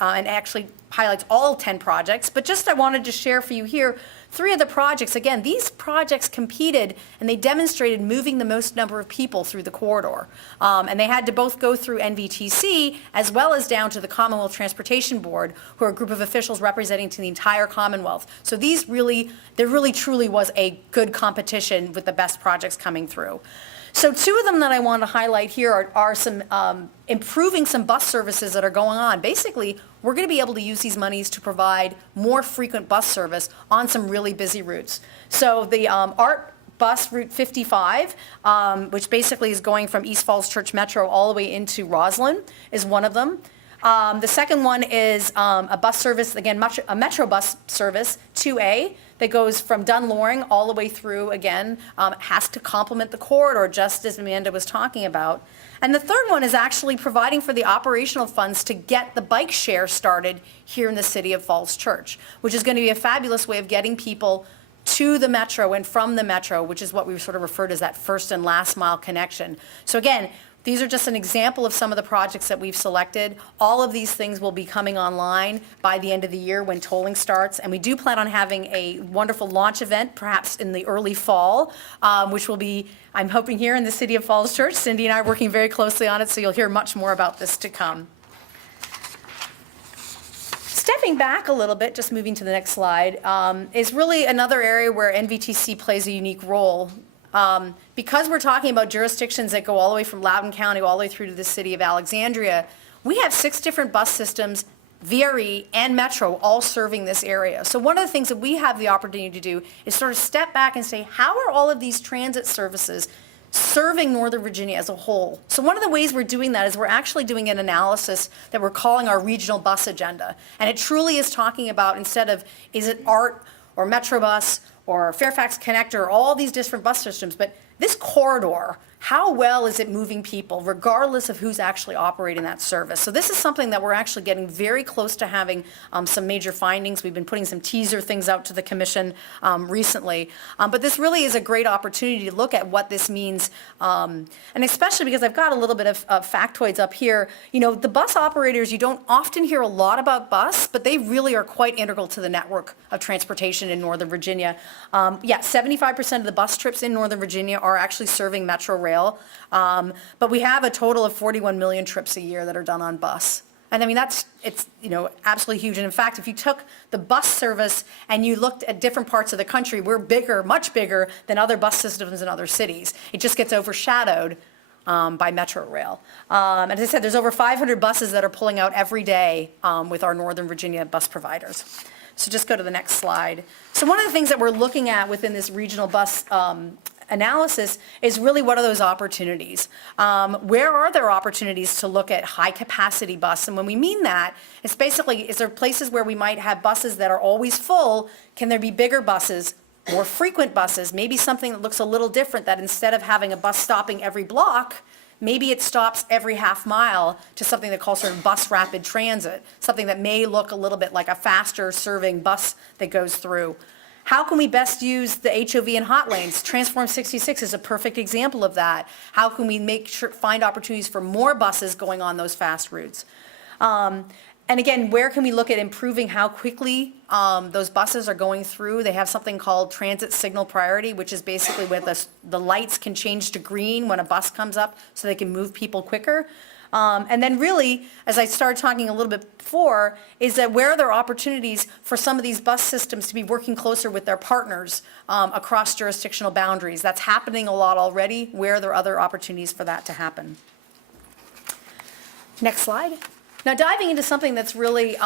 and actually highlights all 10 projects. But just I wanted to share for you here 3 of the projects. Again, these projects competed and they demonstrated moving the most number of people through the corridor. And they had to both go through NVTC as well as down to the Commonwealth Transportation Board, who are a group of officials representing to the entire Commonwealth. So there really truly was a good competition with the best projects coming through. So 2 of them that I want to highlight here are some improving some bus services that are going on. Basically, we're going to be able to use these monies to provide more frequent bus service on some really busy routes. So the ART bus Route 55, which basically is going from East Falls Church Metro all the way into Roslyn, is one of them. The second one is a bus service, again, a Metro bus service, 2A, that goes from Dunloring all the way through, again, has to complement the corridor, just as Amanda was talking about. And the third one is actually providing for the operational funds to get the bike share started here in the City of Falls Church, which is going to be a fabulous way of getting people to the metro and from the metro, which is what we sort of referred as that first and last mile connection. So again, these are just an example of some of the projects that we've selected. All of these things will be coming online by the end of the year when tolling starts. And we do plan on having a wonderful launch event, perhaps in the early fall, which will be, I'm hoping, here in the City of Falls Church. Cindy and I are working very closely on it, so you'll hear much more about this to come. Stepping back a little bit, just moving to the next slide, is really another area where NVTC plays a unique role. Because we're talking about jurisdictions that go all the way from Loudoun County all the way through to the city of Alexandria, we have 6 different bus systems, VRE and Metro, all serving this area. So one of the things that we have the opportunity to do is sort of step back and say, how are all of these transit services serving Northern Virginia as a whole? So one of the ways we're doing that is we're actually doing an analysis that we're calling our regional bus agenda. And it truly is talking about, instead of, is it ART or Metrobus or Fairfax Connector, all these different bus systems, but this corridor, how well is it moving people, regardless of who's actually operating that service? So this is something that we're actually getting very close to having some major findings. We've been putting some teaser things out to the commission recently. But this really is a great opportunity to look at what this means, and especially because I've got a little bit of factoids up here. You know, the bus operators, you don't often hear a lot about bus, but they really are quite integral to the network of transportation in Northern Virginia. 75% of the bus trips in Northern Virginia are actually serving Metro Rail. But we have a total of 41 million trips a year that are done on bus. And I mean, it's absolutely huge. And in fact, if you took the bus service and you looked at different parts of the country, we're bigger, much bigger than other bus systems in other cities. It just gets overshadowed by Metro Rail. And as I said, there's over 500 buses that are pulling out every day with our Northern Virginia bus providers. So just go to the next slide. So one of the things that we're looking at within this regional bus analysis is really, what are those opportunities? Where are there opportunities to look at high capacity bus? And when we mean that, it's basically, is there places where we might have buses that are always full? Can there be bigger buses, more frequent buses, maybe something that looks a little different, that instead of having a bus stopping every block, maybe it stops every half mile, to something that calls sort of bus rapid transit, something that may look a little bit like a faster serving bus that goes through. How can we best use the HOV and hot lanes? Transform 66 is a perfect example of that. How can we find opportunities for more buses going on those fast routes? And again, where can we look at improving how quickly those buses are going through? They have something called transit signal priority, which is basically where the lights can change to green when a bus comes up, so they can move people quicker. And then really, as I started talking a little bit before, is that where are there opportunities for some of these bus systems to be working closer with their partners across jurisdictional boundaries? That's happening a lot already. Where are there other opportunities for that to happen? Next slide. Now, diving into something that's really,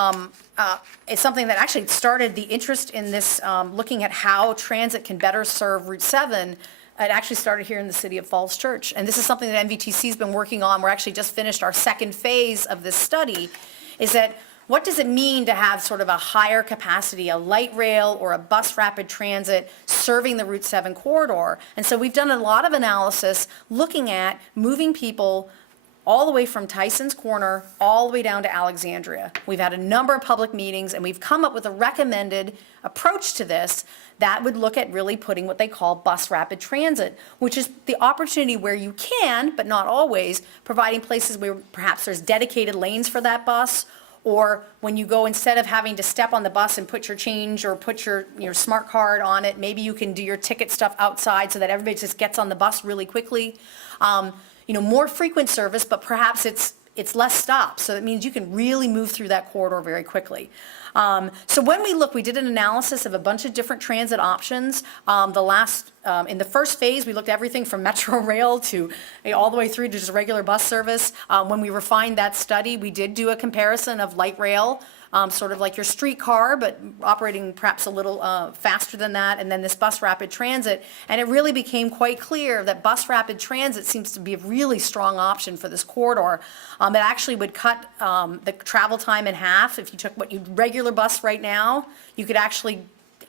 is something that actually started the interest in this, looking at how transit can better serve Route 7. It actually started here in the City of Falls Church. And this is something that NVTC has been working on. We're actually just finished our second phase of this study, is that what does it mean to have sort of a higher capacity, a light rail or a bus rapid transit serving the Route 7 corridor? And so we've done a lot of analysis looking at moving people all the way from Tyson's Corner all the way down to Alexandria. We've had a number of public meetings, and we've come up with a recommended approach to this that would look at really putting what they call bus rapid transit, which is the opportunity where you can, but not always, providing places where perhaps there's dedicated lanes for that bus, or when you go, instead of having to step on the bus and put your change or put your smart card on it, maybe you can do your ticket stuff outside so that everybody just gets on the bus really quickly. More frequent service, but perhaps it's less stops. So that means you can really move through that corridor very quickly. So when we did an analysis of a bunch of different transit options. In the first phase, we looked at everything from Metro Rail to all the way through to just regular bus service. When we refined that study, we did do a comparison of light rail, sort of like your streetcar, but operating perhaps a little faster than that, and then this bus rapid transit. And it really became quite clear that bus rapid transit seems to be a really strong option for this corridor. It actually would cut the travel time in half. If you took what you'd regular bus right now, you could actually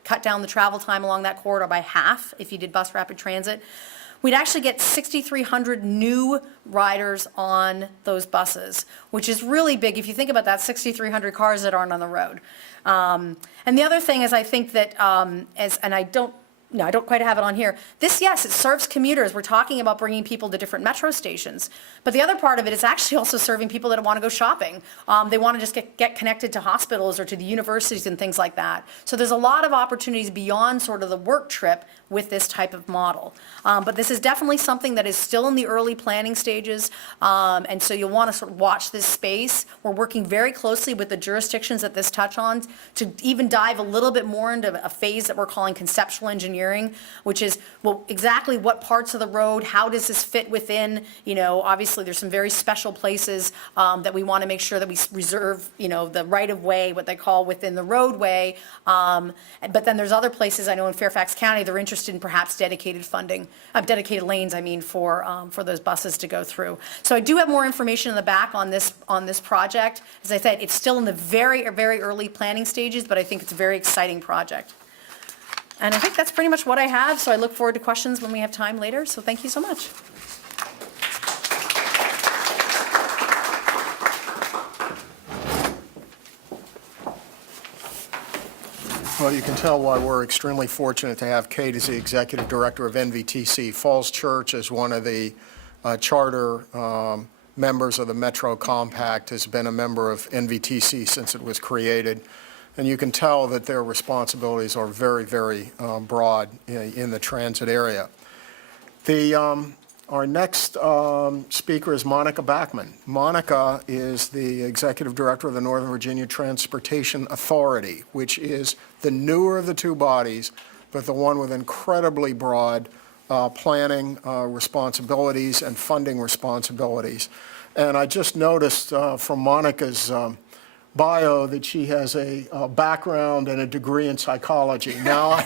cut down the travel time along that corridor by half if you did bus rapid transit. we'd actually get 6,300 new riders on those buses, which is really big if you think about that, 6,300 cars that aren't on the road. And the other thing is I think that, I don't quite have it on here. This, yes, it serves commuters. We're talking about bringing people to different metro stations. But the other part of it is actually also serving people that want to go shopping. They want to just get connected to hospitals or to the universities and things like that. So there's a lot of opportunities beyond sort of the work trip with this type of model. But this is definitely something that is still in the early planning stages. And so you'll want to sort of watch this space. We're working very closely with the jurisdictions that this touch on to even dive a little bit more into a phase that we're calling conceptual engineering, which is, well, exactly what parts of the road, how does this fit within, obviously there's some very special places that we want to make sure that we reserve, the right of way, what they call within the roadway. But then there's other places, I know in Fairfax County, they're interested in perhaps dedicated funding, dedicated lanes, for those buses to go through. So I do have more information in the back on this project. As I said, it's still in the very, very early planning stages, but I think it's a very exciting project. And I think that's pretty much what I have, so I look forward to questions when we have time later, so thank you so much. Well, you can tell why we're extremely fortunate to have Kate as the Executive Director of NVTC. Falls Church is one of the charter members of the Metro Compact, has been a member of NVTC since it was created. And you can tell that their responsibilities are very, very broad in the transit area. Our next speaker is Monica Backmon. Monica is the Executive Director of the Northern Virginia Transportation Authority, which is the newer of the two bodies, but the one with incredibly broad planning responsibilities and funding responsibilities. And I just noticed from Monica's bio that she has a background and a degree in psychology. Now,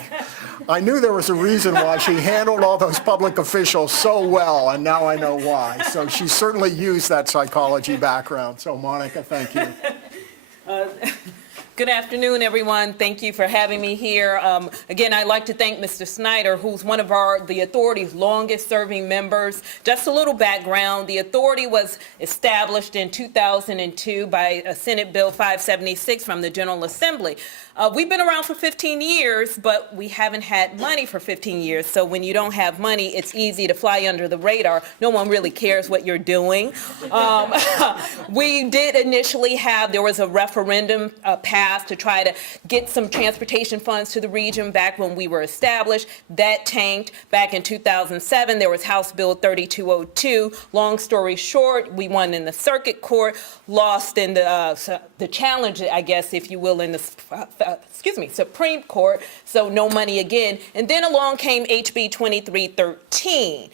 I knew there was a reason why she handled all those public officials so well, and now I know why. So she certainly used that psychology background. So Monica, thank you. Good afternoon, everyone. Thank you for having me here. Again, I'd like to thank Mr. Snyder, who's one of the authority's longest-serving members. Just a little background. The authority was established in 2002 by Senate Bill 576 from the General Assembly. We've been around for 15 years, but we haven't had money for 15 years. So when you don't have money, it's easy to fly under the radar. No one really cares what you're doing. We did initially there was a referendum passed to try to get some transportation funds to the region back when we were established. That tanked. Back in 2007, there was House Bill 3202. Long story short, we won in the circuit court, lost in the challenge, I guess, if you will, in the Supreme Court, so no money again. And then along came HB 2313,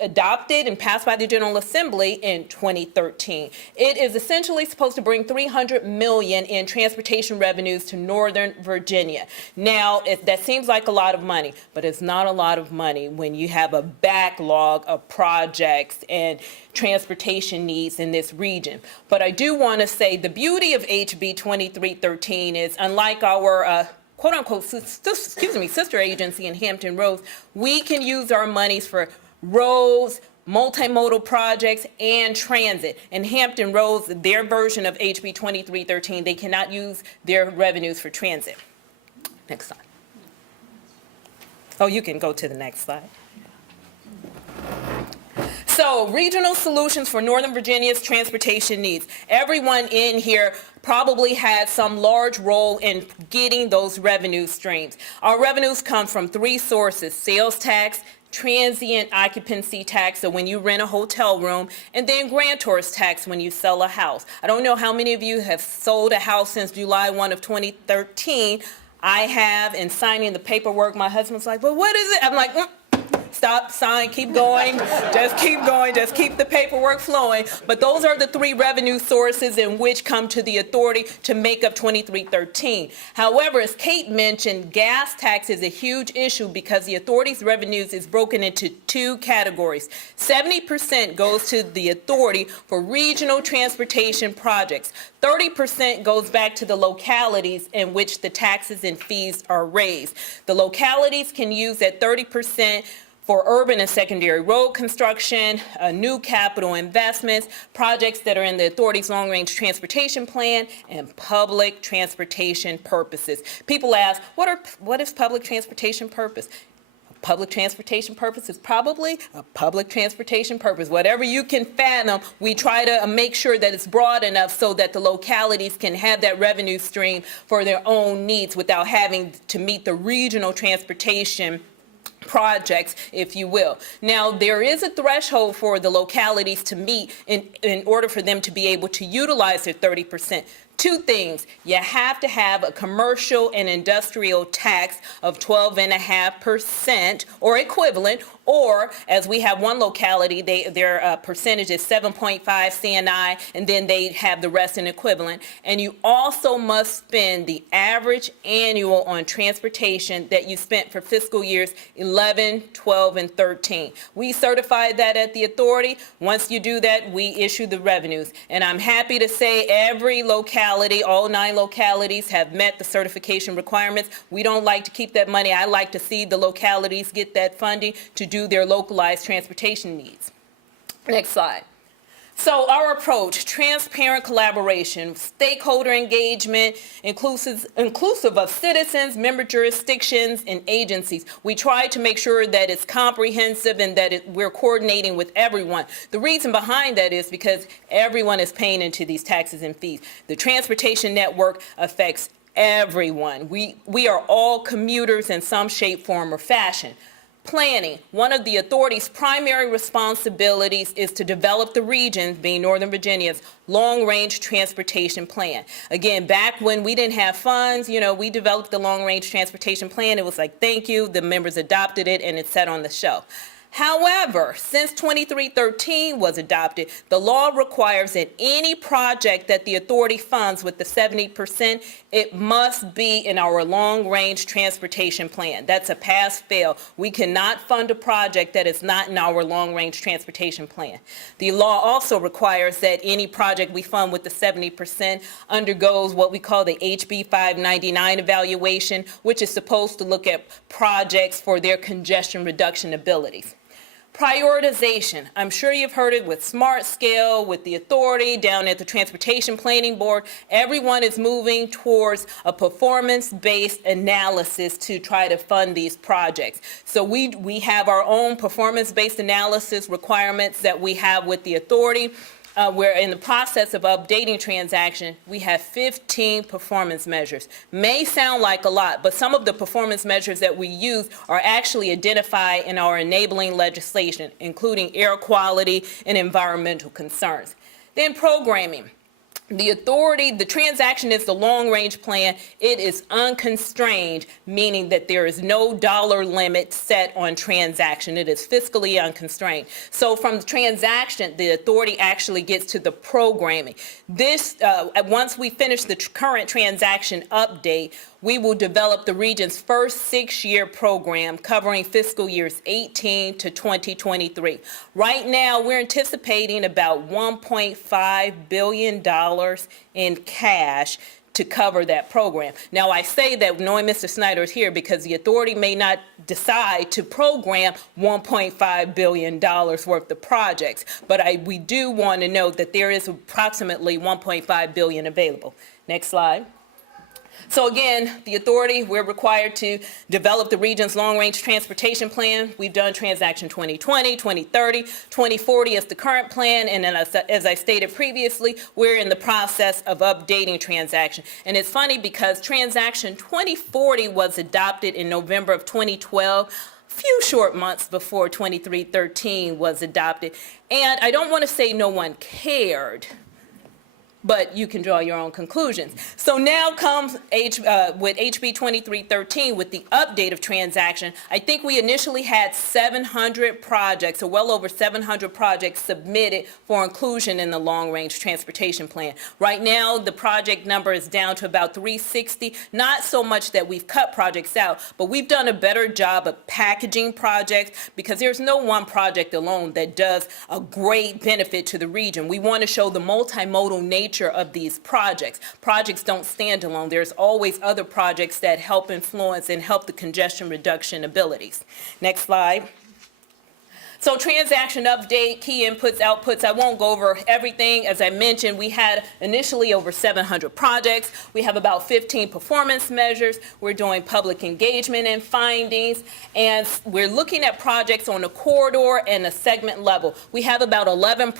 adopted and passed by the General Assembly in 2013. It is essentially supposed to bring $300 million in transportation revenues to Northern Virginia. Now, that seems like a lot of money, but it's not a lot of money when you have a backlog of projects and transportation needs in this region. But I do want to say the beauty of HB 2313 is, unlike our quote-unquote sister agency in Hampton Roads, we can use our monies for roads, multimodal projects, and transit. In Hampton Roads, their version of HB 2313, they cannot use their revenues for transit. Next slide. Oh, you can go to the next slide. So, regional solutions for Northern Virginia's transportation needs. Everyone in here probably had some large role in getting those revenue streams. Our revenues come from three sources: sales tax, transient occupancy tax, so when you rent a hotel room, and then grantor's tax when you sell a house. I don't know how many of you have sold a house since July 1 of 2013. I have, and signing the paperwork, my husband's like, well, what is it? I'm like, stop, sign, keep going, just keep the paperwork flowing. But those are the three revenue sources in which come to the authority to make up 2313. However, as Kate mentioned, gas tax is a huge issue because the authority's revenues is broken into two categories. 70% goes to the authority for regional transportation projects. 30% goes back to the localities in which the taxes and fees are raised. The localities can use that 30% for urban and secondary road construction, new capital investments, projects that are in the authority's long-range transportation plan, and public transportation purposes. People ask, what is public transportation purpose? Public transportation purpose is probably a public transportation purpose. Whatever you can fathom, we try to make sure that it's broad enough so that the localities can have that revenue stream for their own needs without having to meet the regional transportation projects, if you will. Now, there is a threshold for the localities to meet in order for them to be able to utilize their 30%. Two things. You have to have a commercial and industrial tax of 12.5% or equivalent, or as we have one locality, their percentage is 7.5 CNI, and then they have the rest in equivalent. And you also must spend the average annual on transportation that you spent for fiscal years 11, 12, and 13. We certified that at the authority. Once you do that, we issue the revenues. And I'm happy to say every locality, all 9 localities have met the certification requirements. We don't like to keep that money. I like to see the localities get that funding to do their localized transportation needs. Next slide. So our approach, transparent collaboration, stakeholder engagement, inclusive of citizens, member jurisdictions, and agencies. We try to make sure that it's comprehensive and that we're coordinating with everyone. The reason behind that is because everyone is paying into these taxes and fees. The transportation network affects everyone. We are all commuters in some shape, form, or fashion. Planning. One of the authority's primary responsibilities is to develop the region, being Northern Virginia's long-range transportation plan. Again, back when we didn't have funds, we developed the long-range transportation plan. It was like, thank you, the members adopted it, and it's set on the shelf. However, since 2313 was adopted, the law requires that any project that the authority funds with the 70%, it must be in our long-range transportation plan. That's a pass-fail. We cannot fund a project that is not in our long-range transportation plan. The law also requires that any project we fund with the 70% undergoes what we call the HB 599 evaluation, which is supposed to look at projects for their congestion reduction abilities. Prioritization. I'm sure you've heard it with Smart Scale, with the authority, down at the Transportation Planning Board. Everyone is moving towards a performance-based analysis to try to fund these projects. So we have our own performance-based analysis requirements that we have with the authority. We're in the process of updating transaction. We have 15 performance measures. May sound like a lot, but some of the performance measures that we use are actually identified in our enabling legislation, including air quality and environmental concerns. Then programming. The authority, the transaction is the long-range plan. It is unconstrained, meaning that there is no dollar limit set on transaction. It is fiscally unconstrained. So from the transaction, the authority actually gets to the programming. This, once we finish the current transaction update, we will develop the region's first 6-year program covering fiscal years 18 to 2023. Right now, we're anticipating about $1.5 billion in cash to cover that program. Now, I say that knowing Mr. Snyder is here because the authority may not decide to program $1.5 billion worth of projects, but we do want to note that there is approximately $1.5 billion available. Next slide. So again, the authority, we're required to develop the region's long-range transportation plan. We've done transaction 2020, 2030, 2040 is the current plan, and then as I stated previously, we're in the process of updating transaction. And it's funny because transaction 2040 was adopted in November of 2012, few short months before 2313 was adopted. And I don't want to say no one cared, but you can draw your own conclusions. So now comes with HB 2313 with the update of transaction. I think we initially had 700 projects, or well over 700 projects submitted for inclusion in the long-range transportation plan. Right now, the project number is down to about 360. Not so much that we've cut projects out, but we've done a better job of packaging projects because there's no one project alone that does a great benefit to the region. We want to show the multimodal nature of these projects. Projects don't stand alone. There's always other projects that help influence and help the congestion reduction abilities. Next slide. So transaction update, key inputs, outputs, I won't go over everything. As I mentioned, we had initially over 700 projects. We have about 15 performance measures. We're doing public engagement and findings, and we're looking at projects on a corridor and a segment level. We have about 11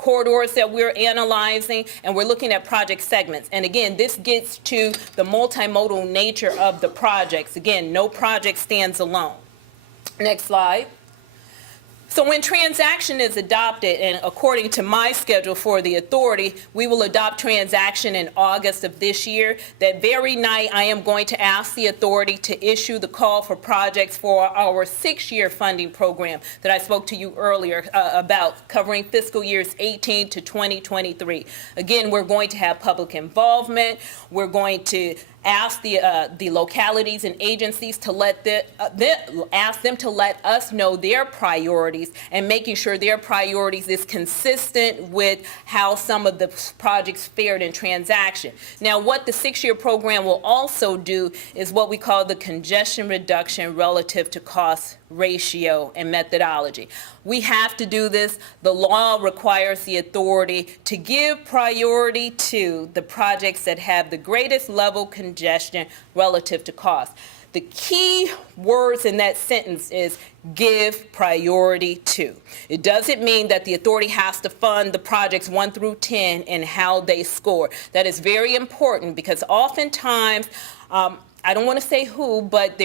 corridors that we're analyzing, and we're looking at project segments. And again, this gets to the multimodal nature of the projects. Again, no project stands alone. Next slide. So when transaction is adopted, and according to my schedule for the authority, we will adopt transaction in August of this year. That very night, I am going to ask the authority to issue the call for projects for our 6-year funding program that I spoke to you earlier about, covering fiscal years 18 to 2023. Again, we're going to have public involvement. We're going to ask the localities and agencies to ask them to let us know their priorities, and making sure their priorities is consistent with how some of the projects fared in transaction. Now, what the 6-year program will also do is what we call the congestion reduction relative to cost ratio and methodology. We have to do this. The law requires the authority to give priority to the projects that have the greatest level congestion relative to cost. The key words in that sentence is give priority to. It doesn't mean that the authority has to fund the projects 1 through 10 and how they score. That is very important, because oftentimes, I don't want to say who, but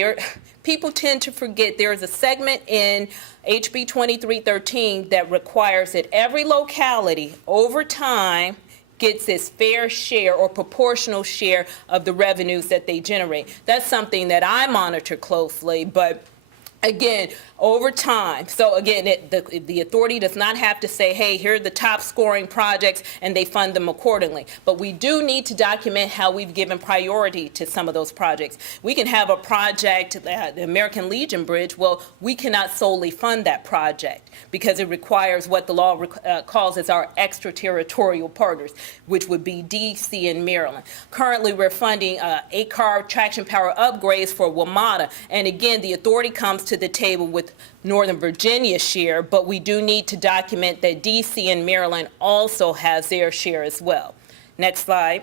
people tend to forget there is a segment in HB 2313 that requires that every locality over time gets its fair share or proportional share of the revenues that they generate. That's something that I monitor closely, but again, over time. So again, the authority does not have to say, hey, here are the top scoring projects, and they fund them accordingly. But we do need to document how we've given priority to some of those projects. We can have a project, the American Legion Bridge, well, we cannot solely fund that project because it requires what the law calls as our extraterritorial partners, which would be DC and Maryland. Currently, we're funding 8-car traction power upgrades for WMATA. And again, the authority comes to the table with Northern Virginia's share, but we do need to document that DC and Maryland also has their share as well. Next slide.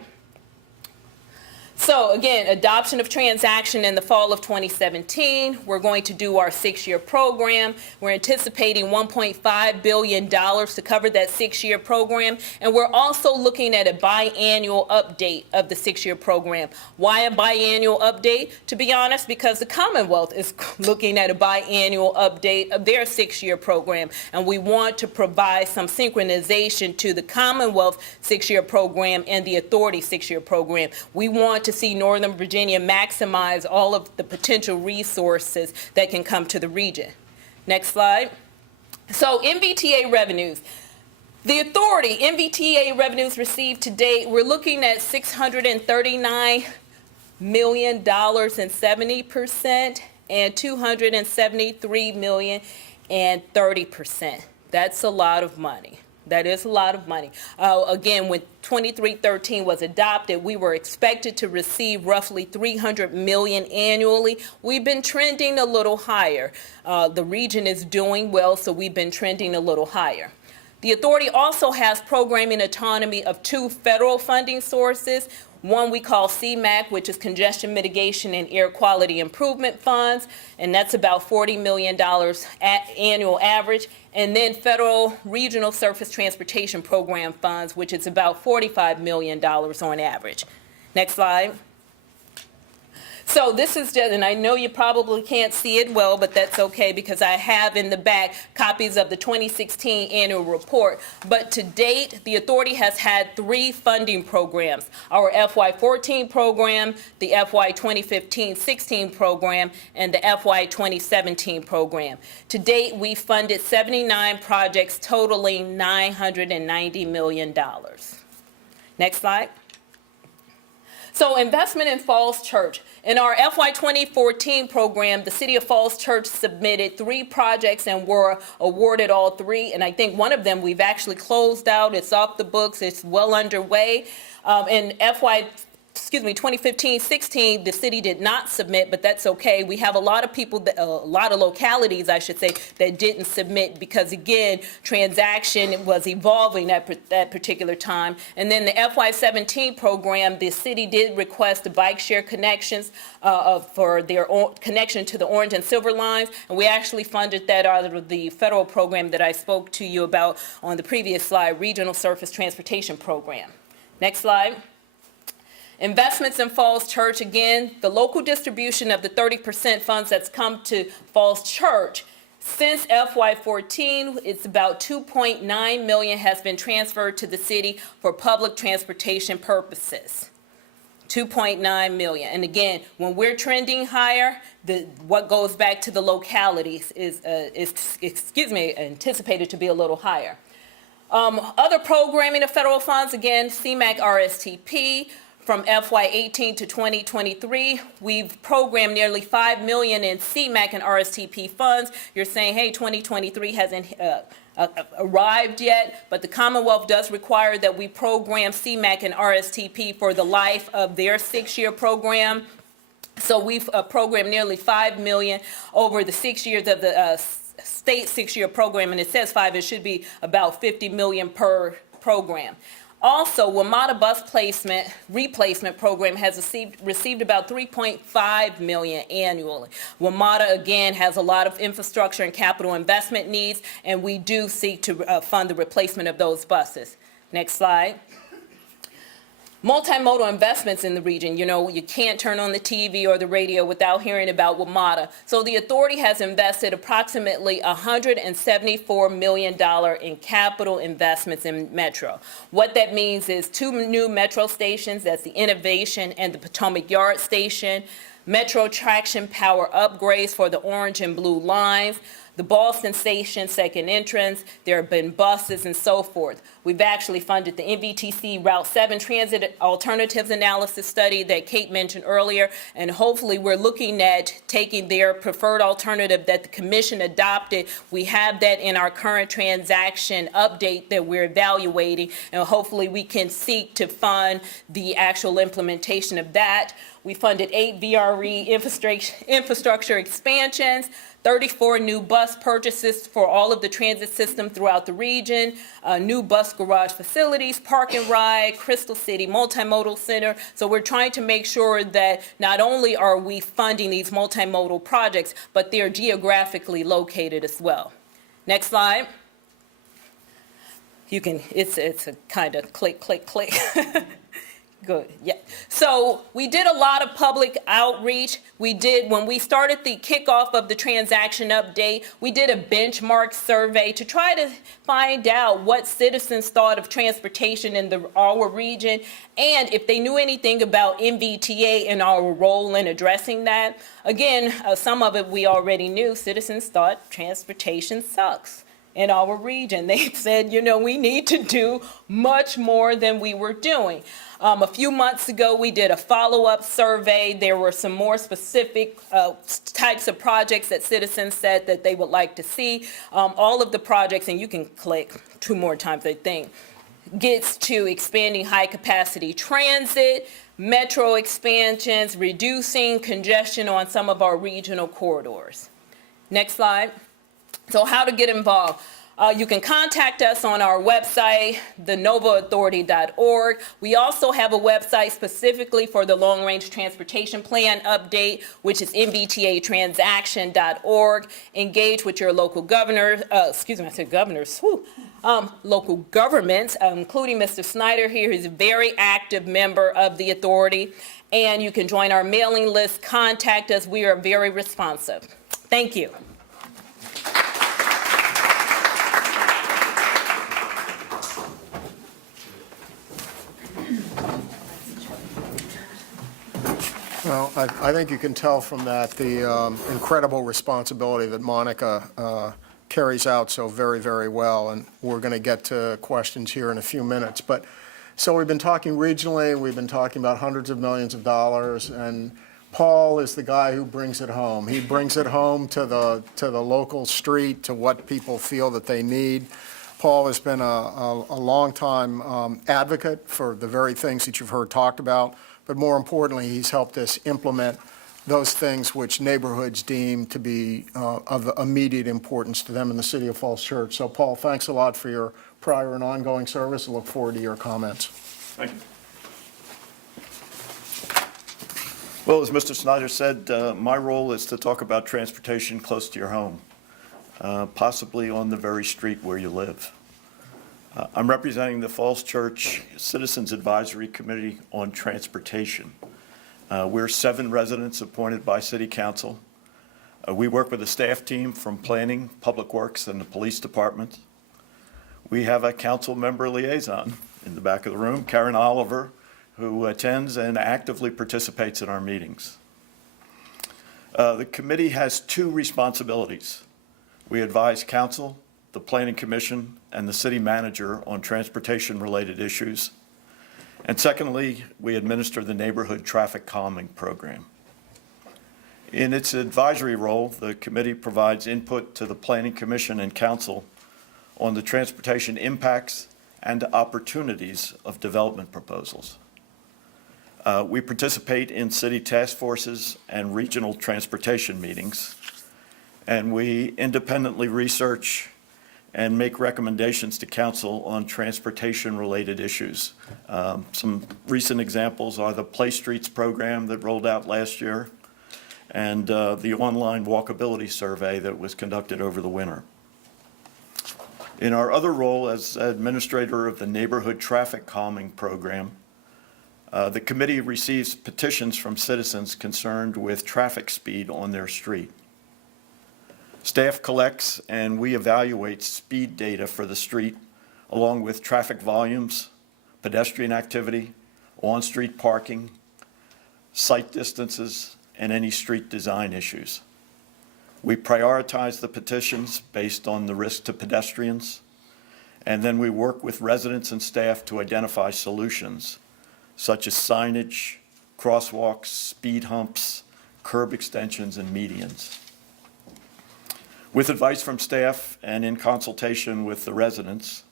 So again, adoption of transaction in the fall of 2017. We're going to do our 6-year program. We're anticipating $1.5 billion to cover that 6-year program. And we're also looking at a biannual update of the 6-year program. Why a biannual update? To be honest, because the Commonwealth is looking at a biannual update of their 6-year program. And we want to provide some synchronization to the Commonwealth 6-year program and the Authority 6-year program. We want to see Northern Virginia maximize all of the potential resources that can come to the region. Next slide. So NVTA revenues. The authority, NVTA revenues received to date, we're looking at $639 million and 70%, and $273 million and 30%. That's a lot of money. That is a lot of money. Again, when 2313 was adopted, we were expected to receive roughly $300 million annually. We've been trending a little higher. The region is doing well, so we've been trending a little higher. The authority also has programming autonomy of 2 federal funding sources. One we call CMAQ, which is Congestion Mitigation and Air Quality Improvement Funds, and that's about $40 million annual average. And then Federal Regional Surface Transportation Program funds, which is about $45 million on average. Next slide. So this is just, and I know you probably can't see it well, but that's okay because I have in the back copies of the 2016 annual report. But to date, the authority has had 3 funding programs: our FY14 program, the FY 2015-16 program, and the FY 2017 program. To date, we funded 79 projects totaling $990 million. Next slide. So investment in Falls Church. In our FY 2014 program, the City of Falls Church submitted 3 projects and were awarded all 3. And I think one of them we've actually closed out. It's off the books. It's well underway. In FY 2015-16, the city did not submit, but that's okay. We have a lot of people, a lot of localities, I should say, that didn't submit because, again, transaction was evolving at that particular time. And then the FY17 program, the city did request the bike share connections for their connection to the orange and silver lines, and we actually funded that out of the federal program that I spoke to you about on the previous slide, Regional Surface Transportation Program. Next slide. Investments in Falls Church, again, the local distribution of the 30% funds that's come to Falls Church. Since FY14, it's about $2.9 million has been transferred to the city for public transportation purposes. $2.9 million. And again, when we're trending higher, what goes back to the localities is anticipated to be a little higher. Other programming of federal funds, again, CMAQ RSTP. From FY18 to 2023, we've programmed nearly $5 million in CMAQ and RSTP funds. You're saying, hey, 2023 hasn't arrived yet, but the Commonwealth does require that we program CMAQ and RSTP for the life of their 6-year program. So we've programmed nearly $5 million over the 6 years of the state 6-year program, and it says 5, it should be about $50 million per program. Also, WMATA bus replacement program has received about $3.5 million annually. WMATA, again, has a lot of infrastructure and capital investment needs, and we do seek to fund the replacement of those buses. Next slide. Multimodal investments in the region. You know, you can't turn on the TV or the radio without hearing about WMATA. So the authority has invested approximately $174 million in capital investments in Metro. What that means is 2 new Metro stations, that's the Innovation and the Potomac Yard Station, Metro traction power upgrades for the orange and blue lines, the Boston Station second entrance, there have been buses and so forth. We've actually funded the NVTC Route 7 Transit Alternatives Analysis Study that Kate mentioned earlier, and hopefully we're looking at taking their preferred alternative that the Commission adopted. We have that in our current transaction update that we're evaluating, and hopefully we can seek to fund the actual implementation of that. We funded 8 VRE infrastructure expansions, 34 new bus purchases for all of the transit system throughout the region, new bus garage facilities, park and ride, Crystal City Multimodal Center. So we're trying to make sure that not only are we funding these multimodal projects, but they're geographically located as well. Next slide. You can, it's a kind of click, click, click. Good, yeah. So we did a lot of public outreach. When we started the kickoff of the transaction update, we did a benchmark survey to try to find out what citizens thought of transportation in our region and if they knew anything about NVTA and our role in addressing that. Again, some of it we already knew. Citizens thought transportation sucks in our region. They said, you know, we need to do much more than we were doing. A few months ago, we did a follow-up survey. There were some more specific types of projects that citizens said that they would like to see. All of the projects, and you can click 2 more times, I think, gets to expanding high-capacity transit, metro expansions, reducing congestion on some of our regional corridors. Next slide. So how to get involved. You can contact us on our website, thenovaauthority.org. We also have a website specifically for the Long Range Transportation Plan update, which is nvtatransaction.org. Engage with your local governor, local governments, including Mr. Snyder here. He's a very active member of the authority. And you can join our mailing list, contact us. We are very responsive. Thank you. Well, I think you can tell from that the incredible responsibility that Monica carries out so very, very well, and we're going to get to questions here in a few minutes. But so we've been talking regionally, we've been talking about hundreds of millions of dollars, and Paul is the guy who brings it home. He brings it home to the local street, to what people feel that they need. Paul has been a long-time advocate for the very things that you've heard talked about, but more importantly, he's helped us implement those things which neighborhoods deem to be of immediate importance to them in the city of Falls Church. So, Paul, thanks a lot for your prior and ongoing service. I look forward to your comments. Thank you. Well, as Mr. Snyder said, my role is to talk about transportation close to your home, possibly on the very street where you live. I'm representing the Falls Church Citizens Advisory Committee on Transportation. We're 7 residents appointed by City Council. We work with a staff team from Planning, Public Works, and the Police Department. We have a council member liaison in the back of the room, Karen Oliver, who attends and actively participates in our meetings. The committee has 2 responsibilities. We advise council, the Planning Commission, and the city manager on transportation-related issues. And secondly, we administer the neighborhood traffic calming program. In its advisory role, the committee provides input to the Planning Commission and council on the transportation impacts and opportunities of development proposals. We participate in city task forces and regional transportation meetings, and we independently research and make recommendations to council on transportation-related issues. Some recent examples are the Play Streets program that rolled out last year and the online walkability survey that was conducted over the winter. In our other role as administrator of the Neighborhood Traffic Calming Program, the committee receives petitions from citizens concerned with traffic speed on their street. Staff collects and we evaluate speed data for the street, along with traffic volumes, pedestrian activity, on-street parking, sight distances, and any street design issues. We prioritize the petitions based on the risk to pedestrians, and then we work with residents and staff to identify solutions, such as signage, crosswalks, speed humps, curb extensions, and medians. With advice from staff and in consultation with the residents,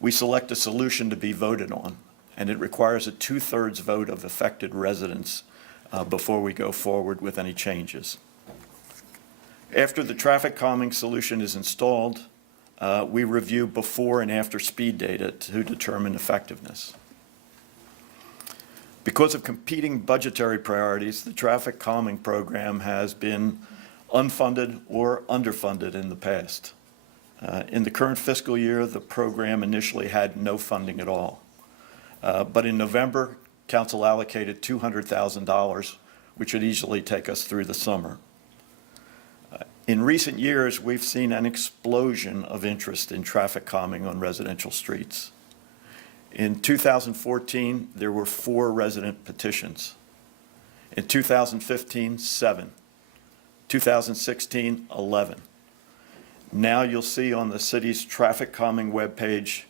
we select a solution to be voted on, and it requires a 2/3 vote of affected residents before we go forward with any changes. After the traffic calming solution is installed, we review before and after speed data to determine effectiveness. Because of competing budgetary priorities, the traffic calming program has been unfunded or underfunded in the past. In the current fiscal year, the program initially had no funding at all. But in November, Council allocated $200,000, which would easily take us through the summer. In recent years, we've seen an explosion of interest in traffic calming on residential streets. In 2014, there were 4 resident petitions. In 2015, 7. 2016, 11. Now you'll see on the city's traffic calming webpage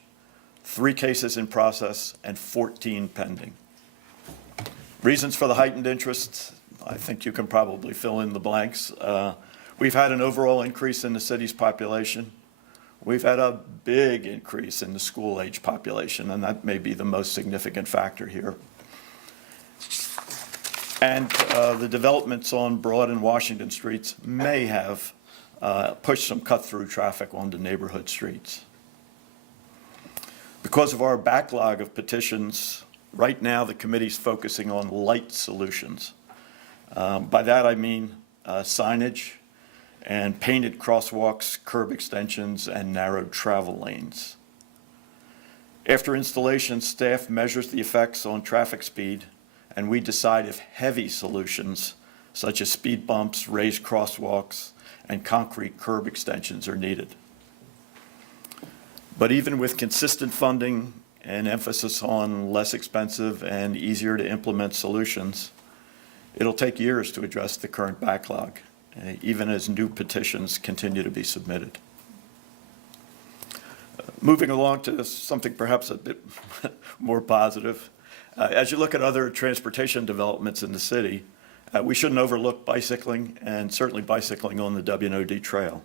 3 cases in process and 14 pending. Reasons for the heightened interest, I think you can probably fill in the blanks. We've had an overall increase in the city's population. We've had a big increase in the school-age population, and that may be the most significant factor here. And the developments on Broad and Washington streets may have pushed some cut-through traffic onto neighborhood streets. Because of our backlog of petitions, right now the committee's focusing on light solutions. By that I mean signage and painted crosswalks, curb extensions, and narrowed travel lanes. After installation, staff measures the effects on traffic speed, and we decide if heavy solutions, such as speed bumps, raised crosswalks, and concrete curb extensions are needed. But even with consistent funding and emphasis on less expensive and easier to implement solutions, it'll take years to address the current backlog, even as new petitions continue to be submitted. Moving along to something perhaps a bit more positive. As you look at other transportation developments in the city, we shouldn't overlook bicycling, and certainly bicycling on the W&OD trail.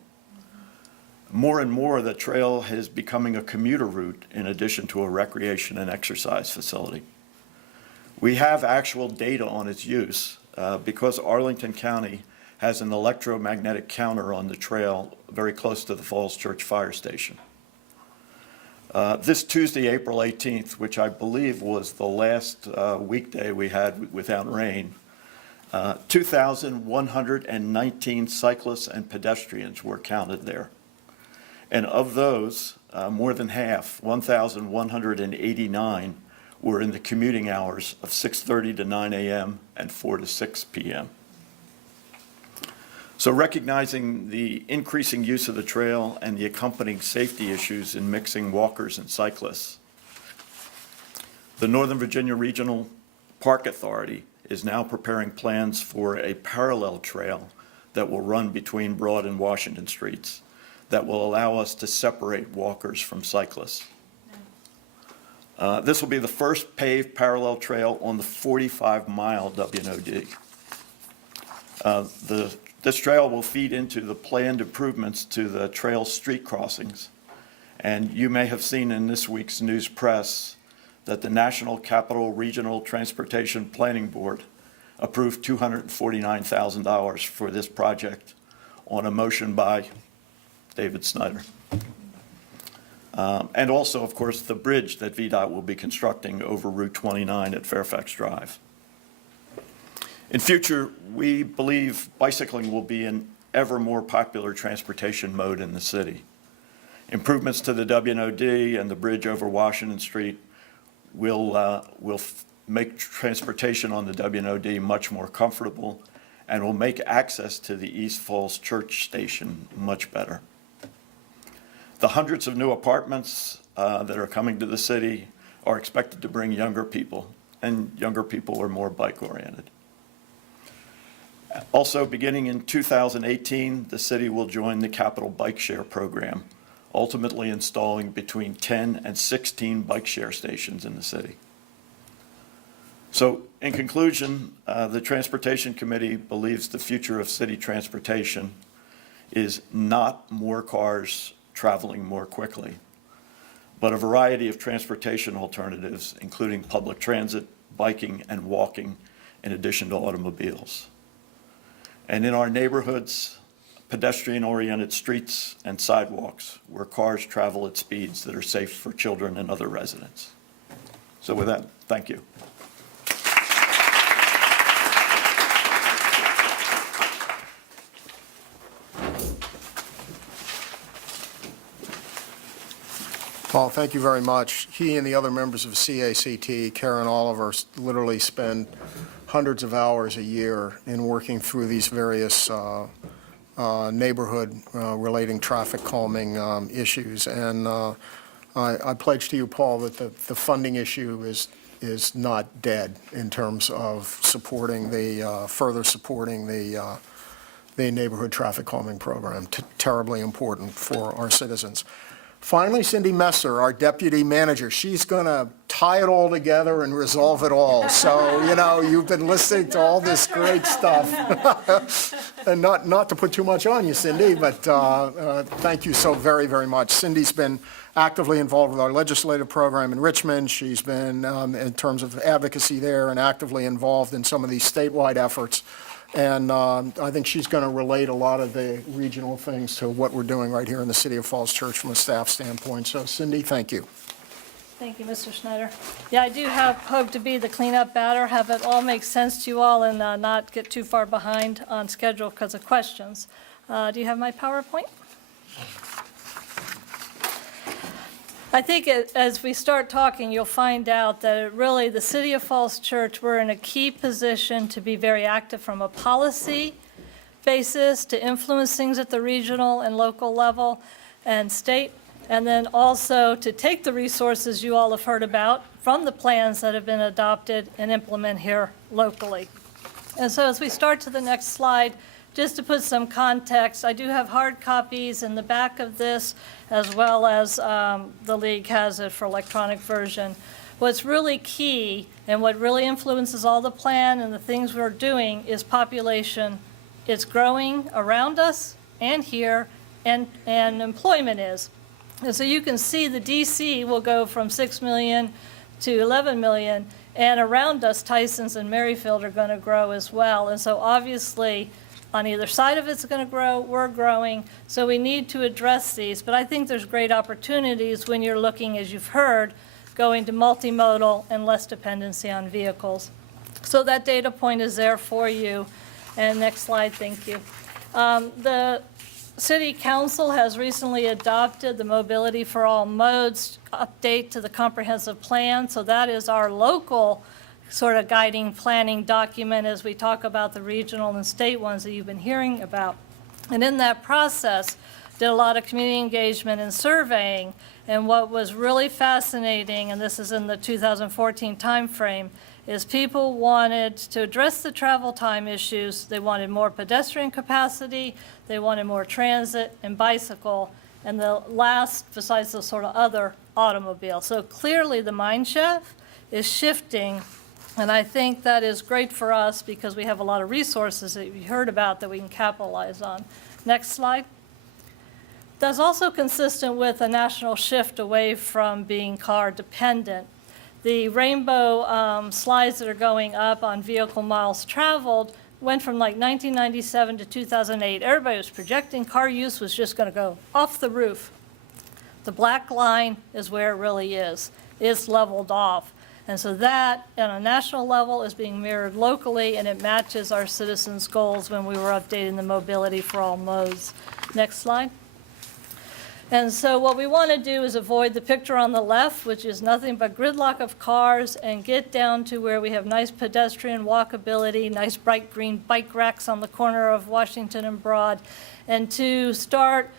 More and more, the trail is becoming a commuter route in addition to a recreation and exercise facility. We have actual data on its use because Arlington County has an electromagnetic counter on the trail very close to the Falls Church Fire Station. This Tuesday, April 18th, which I believe was the last weekday we had without rain, 2,119 cyclists and pedestrians were counted there. And of those, more than half, 1,189, were in the commuting hours of 6:30 to 9 a.m. and 4 to 6 p.m. So recognizing the increasing use of the trail and the accompanying safety issues in mixing walkers and cyclists, the Northern Virginia Regional Park Authority is now preparing plans for a parallel trail that will run between Broad and Washington Streets that will allow us to separate walkers from cyclists. This will be the first paved parallel trail on the 45-mile WNOD. This trail will feed into the planned improvements to the trail street crossings. And you may have seen in this week's news press that the National Capital Regional Transportation Planning Board approved $249,000 for this project on a motion by David Snyder. And also, of course, the bridge that VDOT will be constructing over Route 29 at Fairfax Drive. In future, we believe bicycling will be an ever more popular transportation mode in the city. Improvements to the WNOD and the bridge over Washington Street will make transportation on the WNOD much more comfortable and will make access to the East Falls Church Station much better. The hundreds of new apartments that are coming to the city are expected to bring younger people, and younger people are more bike-oriented. Also, beginning in 2018, the city will join the Capital Bike Share program, ultimately installing between 10 and 16 bike share stations in the city. So, in conclusion, the Transportation Committee believes the future of city transportation is not more cars traveling more quickly, but a variety of transportation alternatives, including public transit, biking, and walking, in addition to automobiles. And in our neighborhoods, pedestrian-oriented streets and sidewalks where cars travel at speeds that are safe for children and other residents. So with that, thank you. Paul, thank you very much. He and the other members of CACT, Karen Oliver, literally spend hundreds of hours a year in working through these various neighborhood relating traffic calming issues. And I pledge to you, Paul, that the funding issue is not dead in terms of supporting further supporting the neighborhood traffic calming program. Terribly important for our citizens. Finally, Cindy Messer, our deputy manager, she's going to tie it all together and resolve it all. So, you know, you've been listening to all this great stuff. And not to put too much on you, Cindy, but thank you so very, very much. Cindy's been actively involved with our legislative program in Richmond. She's been, in terms of advocacy there, and actively involved in some of these statewide efforts. And I think she's going to relate a lot of the regional things to what we're doing right here in the city of Falls Church from a staff standpoint. So, Cindy, thank you. Thank you, Mr. Snyder. Yeah, I do hope to be the cleanup batter, have it all make sense to you all, and not get too far behind on schedule because of questions. Do you have my PowerPoint? I think as we start talking, you'll find out that really the City of Falls Church, we're in a key position to be very active from a policy basis, to influence things at the regional and local level and state, and then also to take the resources you all have heard about from the plans that have been adopted and implement here locally. And so as we start to the next slide, just to put some context, I do have hard copies in the back of this, as well as the league has it for electronic version. What's really key and what really influences all the plan and the things we're doing is population. It's growing around us and here, and employment is. And so you can see the DC will go from 6 million to 11 million, And around us, Tysons and Merrifield are going to grow as well. And so obviously, on either side of it's going to grow, we're growing, so we need to address these. But I think there's great opportunities when you're looking, as you've heard, going to multimodal and less dependency on vehicles. So that data point is there for you. And next slide, thank you. The City Council has recently adopted the Mobility for All Modes update to the comprehensive plan. So that is our local sort of guiding planning document as we talk about the regional and state ones that you've been hearing about. And in that process, did a lot of community engagement and surveying. And what was really fascinating, and this is in the 2014 timeframe, is people wanted to address the travel time issues. They wanted more pedestrian capacity, they wanted more transit and bicycle, and the last, besides the sort of other, automobile. So clearly the mind shift is shifting, and I think that is great for us because we have a lot of resources that you heard about that we can capitalize on. Next slide. That's also consistent with a national shift away from being car dependent. The rainbow slides that are going up on vehicle miles traveled went from like 1997 to 2008. Everybody was projecting car use was just going to go off the roof. The black line is where it really is. It's leveled off. And so that, on a national level, is being mirrored locally, and it matches our citizens' goals when we were updating the Mobility for All modes. Next slide. And so what we want to do is avoid the picture on the left, which is nothing but gridlock of cars, and get down to where we have nice pedestrian walkability, nice bright green bike racks on the corner of Washington and Broad, and to start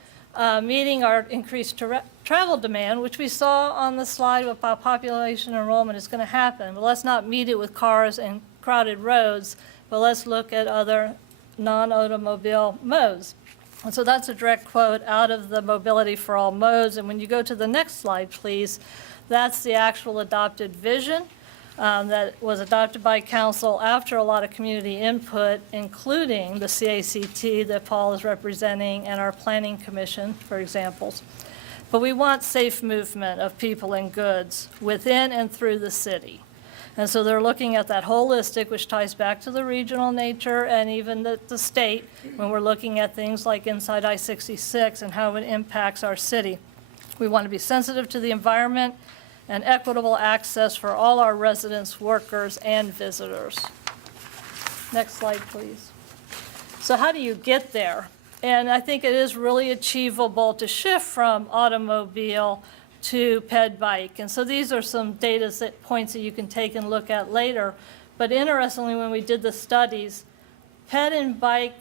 meeting our increased travel demand, which we saw on the slide about population enrollment is going to happen. But let's not meet it with cars and crowded roads, but let's look at other non-automobile modes. And so that's a direct quote out of the Mobility for All modes. And when you go to the next slide, please, that's the actual adopted vision that was adopted by council after a lot of community input, including the CACT that Paul is representing and our planning commission, for examples. But we want safe movement of people and goods within and through the city. And so they're looking at that holistic, which ties back to the regional nature and even the state, when we're looking at things like inside I-66 and how it impacts our city. We want to be sensitive to the environment and equitable access for all our residents, workers, and visitors. Next slide, please. So how do you get there? And I think it is really achievable to shift from automobile to ped bike. And so these are some data points that you can take and look at later. But interestingly, when we did the studies, ped and bike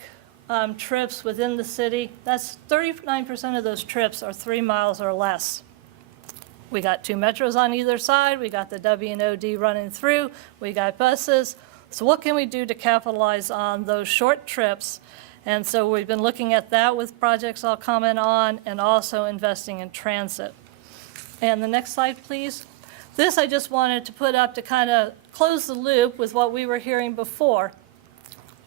trips within the city, that's 39% of those trips are 3 miles or less. We got 2 metros on either side. We got the W&OD running through. We got buses. So what can we do to capitalize on those short trips? And so we've been looking at that with projects I'll comment on, and also investing in transit. And the next slide, please. This I just wanted to put up to kind of close the loop with what we were hearing before.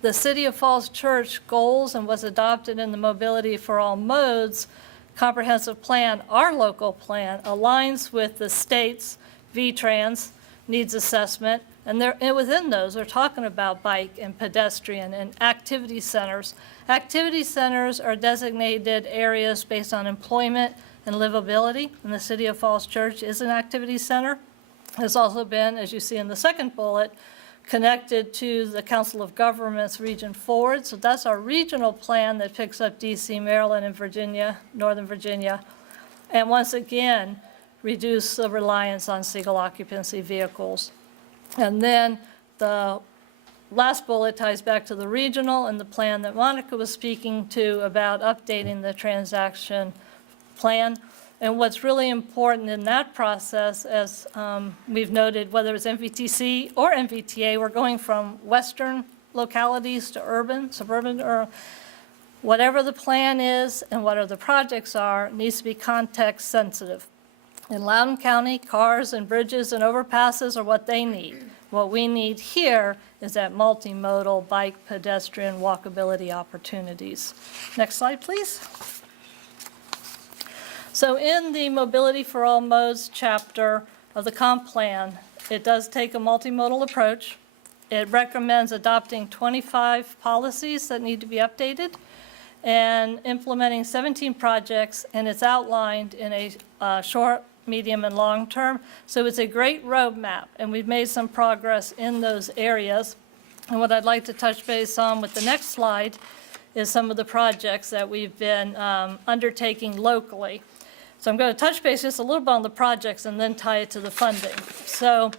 The City of Falls Church goals and what's adopted in the Mobility for All modes comprehensive plan, our local plan, aligns with the state's VTrans needs assessment. And within those, they're talking about bike and pedestrian and activity centers. Activity centers are designated areas based on employment and livability, and the City of Falls Church is an activity center. Has also been, as you see in the second bullet, connected to the Council of Governments Region Forward. So that's our regional plan that picks up DC, Maryland, and Virginia, Northern Virginia. And once again, reduce the reliance on single occupancy vehicles. And then the last bullet ties back to the regional and the plan that Monica was speaking to about updating the transaction plan. And what's really important in that process, as we've noted, whether it's NVTC or NVTA, we're going from western localities to urban, suburban, or whatever the plan is and whatever the projects are, needs to be context sensitive. In Loudoun County, cars and bridges and overpasses are what they need. What we need here is that multimodal bike, pedestrian, walkability opportunities. Next slide, please. So in the Mobility for All modes chapter of the comp plan, it does take a multimodal approach. It recommends adopting 25 policies that need to be updated and implementing 17 projects, and it's outlined in a short, medium, and long term. So it's a great roadmap, and we've made some progress in those areas. And what I'd like to touch base on with the next slide is some of the projects that we've been undertaking locally. So I'm going to touch base just a little bit on the projects and then tie it to the funding. So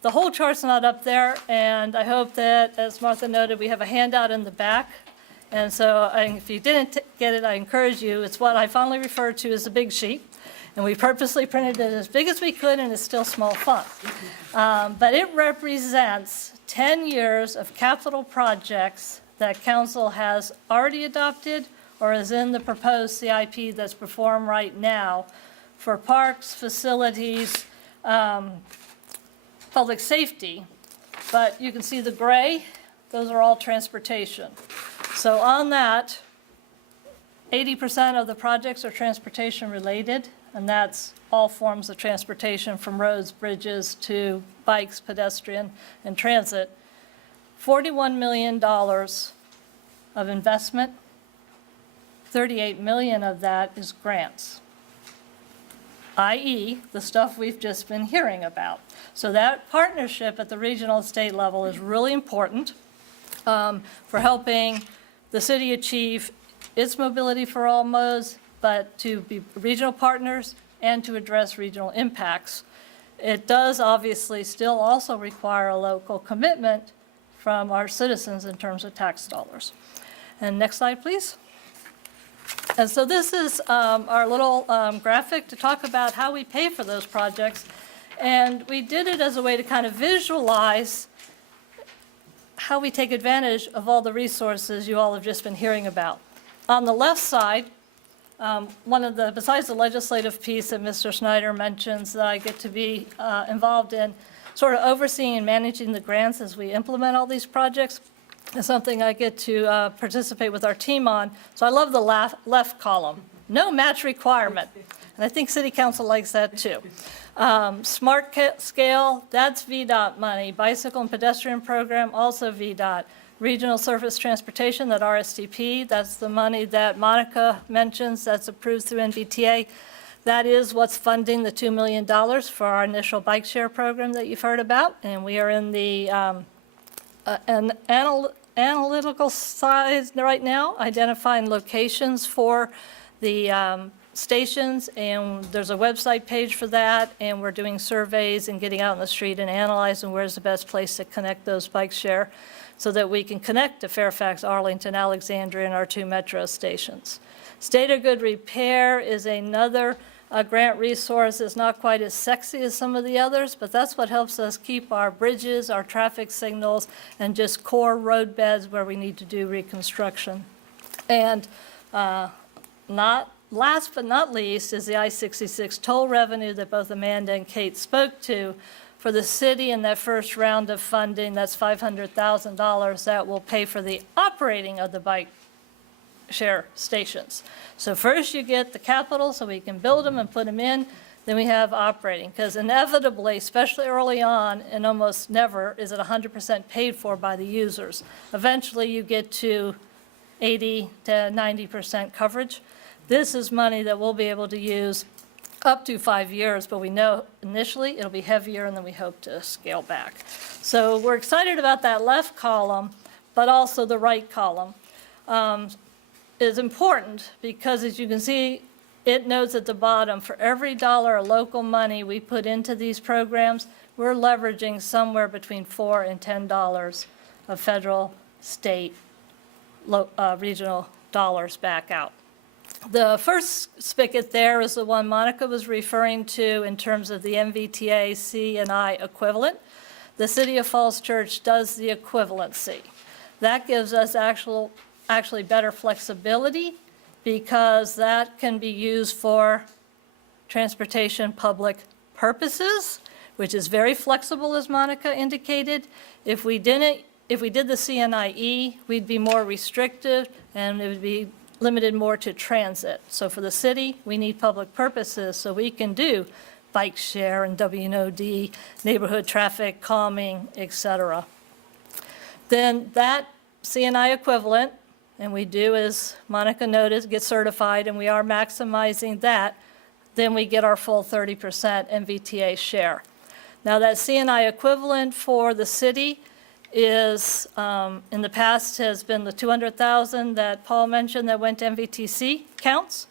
the whole chart's not up there, and I hope that, as Martha noted, we have a handout in the back. And so if you didn't get it, I encourage you. It's what I fondly refer to as a big sheet. And we purposely printed it as big as we could, and it's still small font. But it represents 10 years of capital projects that council has already adopted or is in the proposed CIP that's performed right now for parks, facilities, public safety. But you can see the gray, those are all transportation. So on that, 80% of the projects are transportation related, and that's all forms of transportation from roads, bridges, to bikes, pedestrian, and transit. $41 million of investment, 38 million of that is grants, i.e. the stuff we've just been hearing about. So that partnership at the regional and state level is really important for helping the city achieve its mobility for all modes, but to be regional partners and to address regional impacts. It does obviously still also require a local commitment from our citizens in terms of tax dollars. And next slide, please. And so this is our little graphic to talk about how we pay for those projects. And we did it as a way to kind of visualize how we take advantage of all the resources you all have just been hearing about. On the left side, besides the legislative piece that Mr. Snyder mentions that I get to be involved in, sort of overseeing and managing the grants as we implement all these projects, is something I get to participate with our team on. So I love the left column, no match requirement. And I think City Council likes that too. Smart Scale, that's VDOT money. Bicycle and pedestrian program, also VDOT. Regional Surface Transportation, that RSTP, that's the money that Monica mentions, that's approved through NVTA. That is what's funding the $2 million for our initial bike share program that you've heard about. And we are in the analytical side right now, identifying locations for the stations, and there's a website page for that, and we're doing surveys and getting out in the street and analyzing where's the best place to connect those bike share so that we can connect to Fairfax, Arlington, Alexandria, and our 2 metro stations. State of Good Repair is another grant resource. It's not quite as sexy as some of the others, but that's what helps us keep our bridges, our traffic signals, and just core road beds where we need to do reconstruction. And last but not least is the I-66 toll revenue that both Amanda and Kate spoke to. For the city in that first round of funding, that's $500,000 that will pay for the operating of the bike share stations. So first you get the capital so we can build them and put them in, then we have operating. Because inevitably, especially early on, and almost never is it 100% paid for by the users. Eventually you get to 80 to 90% coverage. This is money that we'll be able to use up to 5 years, but we know initially it'll be heavier and then we hope to scale back. So we're excited about that left column, but also the right column is important because, as you can see, it notes at the bottom, for every dollar of local money we put into these programs, we're leveraging somewhere between $4 and $10 of federal, state, regional dollars back out. The first spigot there is the one Monica was referring to in terms of the NVTA C&I equivalent. The City of Falls Church does the equivalency. That gives us actually better flexibility because that can be used for transportation public purposes, which is very flexible, as Monica indicated. If we did the CNIE, we'd be more restrictive and it would be limited more to transit. So for the city, we need public purposes, so we can do bike share and WNOD, neighborhood traffic calming, et cetera. Then that CNI equivalent, and we do, as Monica noted, get certified, and we are maximizing that, then we get our full 30% NVTA share. Now, that CNI equivalent for the city is, in the past, has been the $200,000 that Paul mentioned that went to NVTC counts,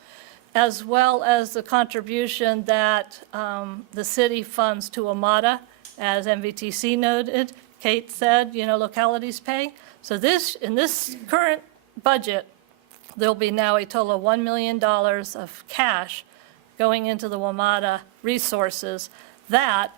as well as the contribution that the city funds to AMATA, as NVTC noted. Kate said, localities pay. So in this current budget, there'll be now a total of $1 million of cash going into the WMATA resources. That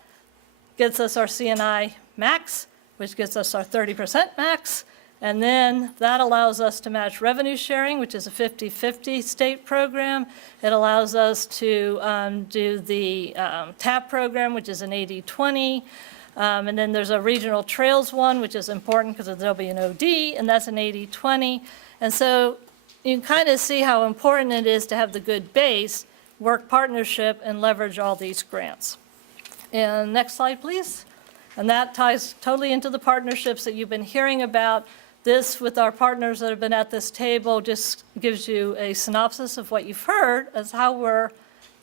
gets us our CNI max, which gets us our 30% max, and then that allows us to match revenue sharing, which is a 50-50 state program. It allows us to do the TAP program, which is an 80-20, and then there's a regional trails one, which is important because of the WNOD, and that's an 80-20. And so you can kind of see how important it is to have the good base, work partnership, and leverage all these grants. And next slide, please. And that ties totally into the partnerships that you've been hearing about. This, with our partners that have been at this table, just gives you a synopsis of what you've heard as how we're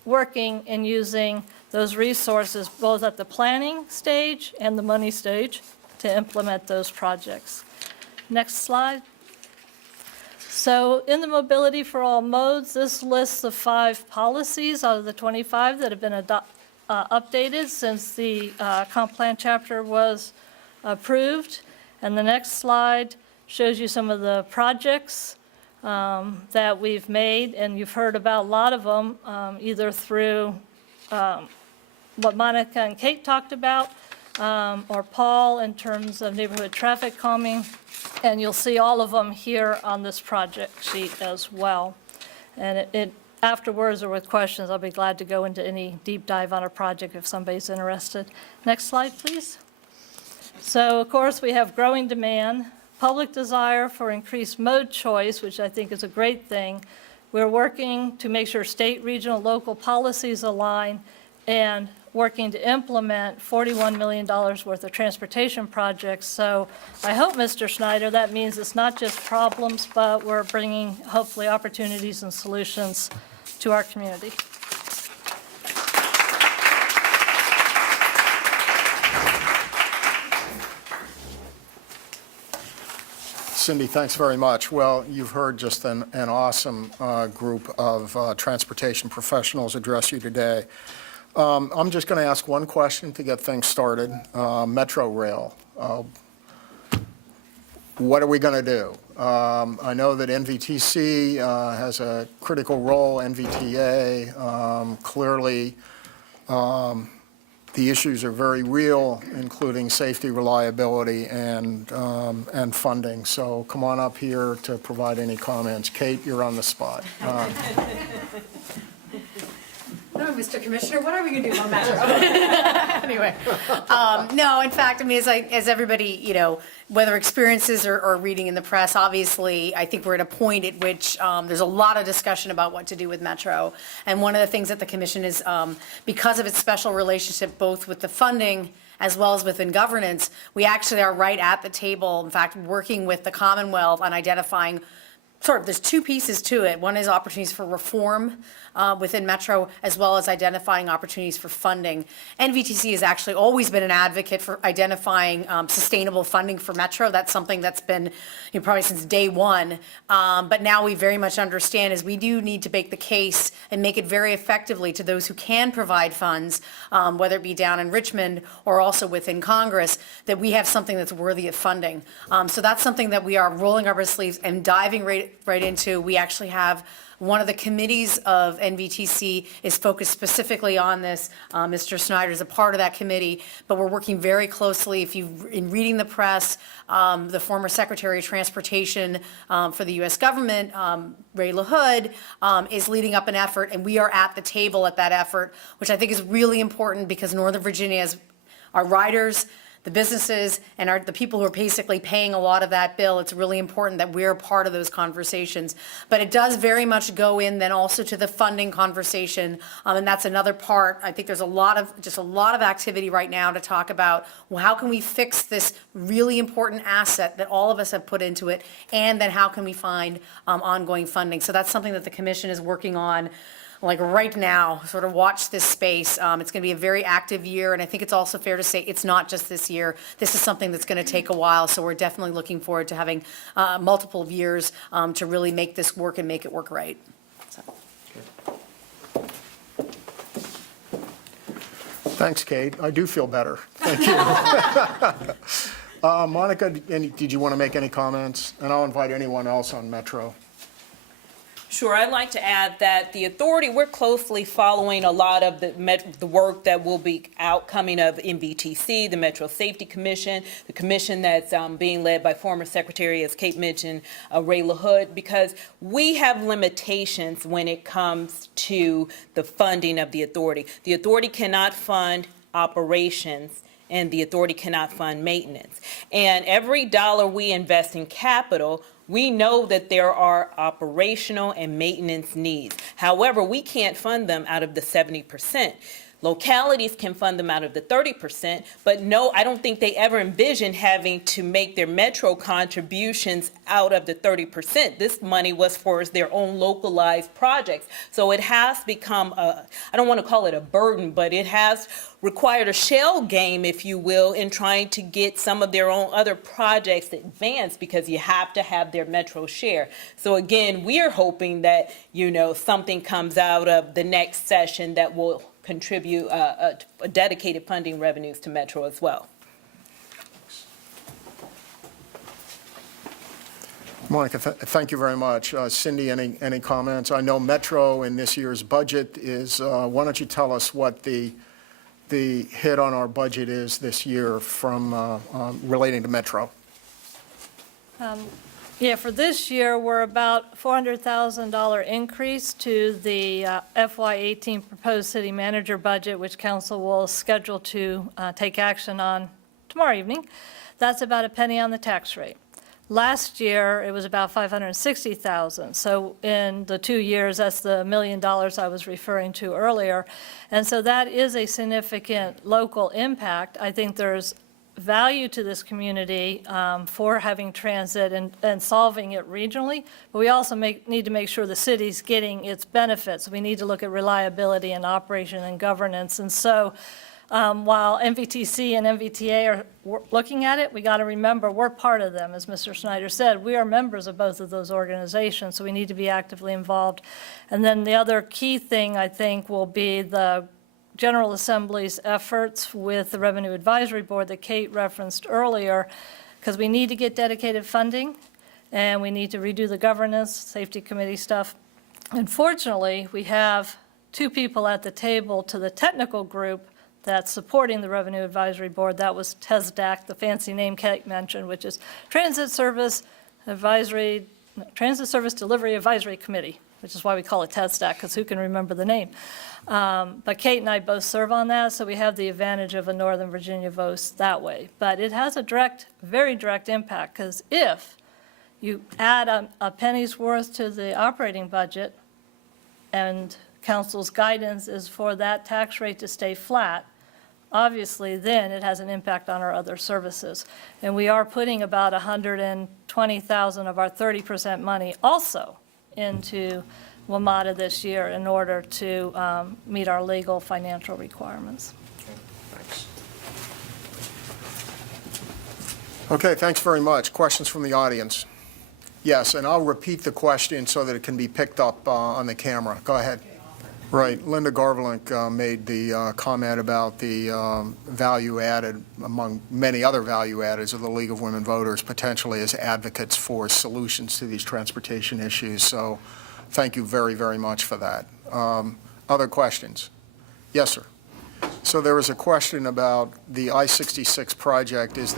working and using those resources, both at the planning stage and the money stage, to implement those projects. Next slide. So in the Mobility for All Modes, this lists the 5 policies out of the 25 that have been updated since the comp plan chapter was approved. And the next slide shows you some of the projects that we've made, and you've heard about a lot of them, either through what Monica and Kate talked about, or Paul in terms of neighborhood traffic calming, and you'll see all of them here on this project sheet as well. And afterwards or with questions, I'll be glad to go into any deep dive on a project if somebody's interested. Next slide, please. So, of course, we have growing demand, public desire for increased mode choice, which I think is a great thing. We're working to make sure state, regional, local policies align, and working to implement $41 million worth of transportation projects. So I hope, Mr. Snyder, that means it's not just problems, but we're bringing, hopefully, opportunities and solutions to our community. Cindy, thanks very much. Well, you've heard just an awesome group of transportation professionals address you today. I'm just going to ask one question to get things started. Metro Rail, what are we going to do? I know that NVTC has a critical role, NVTA. Clearly, the issues are very real, including safety, reliability, and funding. So come on up here to provide any comments. Kate, you're on the spot. No, Mr. Commissioner, what are we going to do on Metro? Anyway, no, in fact, I mean, as everybody, whether experiences or reading in the press, obviously, I think we're at a point at which there's a lot of discussion about what to do with Metro. And one of the things that the Commission is, because of its special relationship both with the funding as well as within governance, we actually are right at the table, in fact, working with the Commonwealth on identifying there's 2 pieces to it. One is opportunities for reform within Metro, as well as identifying opportunities for funding. NVTC has actually always been an advocate for identifying sustainable funding for Metro. That's something that's been probably since day one. But now we very much understand is we do need to make the case and make it very effectively to those who can provide funds, whether it be down in Richmond or also within Congress, that we have something that's worthy of funding. So that's something that we are rolling up our sleeves and diving right into. We actually have one of the committees of NVTC is focused specifically on this. Mr. Snyder is a part of that committee, but we're working very closely. In reading the press, the former Secretary of Transportation for the U.S. government, Ray LaHood, is leading up an effort, and we are at the table at that effort, which I think is really important because Northern Virginia has our riders, the businesses and the people who are basically paying a lot of that bill. It's really important that we're part of those conversations. But it does very much go in then also to the funding conversation, and that's another part. I think there's a lot of activity right now to talk about, well, how can we fix this really important asset that all of us have put into it, and then how can we find ongoing funding. So that's something that the commission is working on like right now, sort of watch this space. It's going to be a very active year, and I think it's also fair to say it's not just this year. This is something that's going to take a while, so we're definitely looking forward to having multiple years to really make this work and make it work right. So. Thanks, Kate. I do feel better. Thank you. Monica, did you want to make any comments? And I'll invite anyone else on Metro. Sure, I'd like to add that the authority, we're closely following a lot of the work that will be outcoming of NVTC, the Metro Safety Commission, the commission that's being led by former Secretary, as Kate mentioned, Ray LaHood, because we have limitations when it comes to the funding of the authority. The authority cannot fund operations, and the authority cannot fund maintenance. And every dollar we invest in capital, we know that there are operational and maintenance needs. However, we can't fund them out of the 70%. Localities can fund them out of the 30%, but no, I don't think they ever envisioned having to make their Metro contributions out of the 30%. This money was for their own localized projects. So it has become I don't want to call it a burden, but it has required a shell game, if you will, in trying to get some of their own other projects advanced, because you have to have their Metro share. So again, we are hoping that, something comes out of the next session that will contribute a dedicated funding revenues to Metro as well. Monica, thank you very much. Cindy, any comments? I know Metro in this year's budget is, why don't you tell us what the hit on our budget is this year from relating to Metro? Yeah, for this year, we're about $400,000 increase to the FY18 proposed city manager budget, which council will schedule to take action on tomorrow evening. That's about a penny on the tax rate. Last year, it was about $560,000. So in the 2 years, that's the $1 million I was referring to earlier. And so that is a significant local impact. I think there's value to this community for having transit and solving it regionally, but we also need to make sure the city's getting its benefits. We need to look at reliability and operation and governance. And so while NVTC and NVTA are looking at it, we got to remember we're part of them. As Mr. Snyder said, we are members of both of those organizations, so we need to be actively involved. And then the other key thing, I think, will be the General Assembly's efforts with the Revenue Advisory Board that Kate referenced earlier, because we need to get dedicated funding, and we need to redo the governance, safety committee stuff. Unfortunately, we have 2 people at the table to the technical group that's supporting the Revenue Advisory Board. That was TSDAC, the fancy name Kate mentioned, which is Transit Service Delivery Advisory Committee, which is why we call it TSDAC, because who can remember the name? But Kate and I both serve on that, so we have the advantage of a Northern Virginia vote that way. But it has a very direct impact, because if you add a penny's worth to the operating budget, and council's guidance is for that tax rate to stay flat, obviously then it has an impact on our other services. And we are putting about $120,000 of our 30% money also into WMATA this year in order to meet our legal financial requirements. Thanks. Okay, thanks very much. Questions from the audience? Yes, and I'll repeat the question so that it can be picked up on the camera. Go ahead. Right, Linda Garvelink made the comment about the value added, among many other value addeds of the League of Women Voters, potentially as advocates for solutions to these transportation issues. So thank you very, very much for that. Other questions? Yes, sir. So there was a question about the I-66 project. Is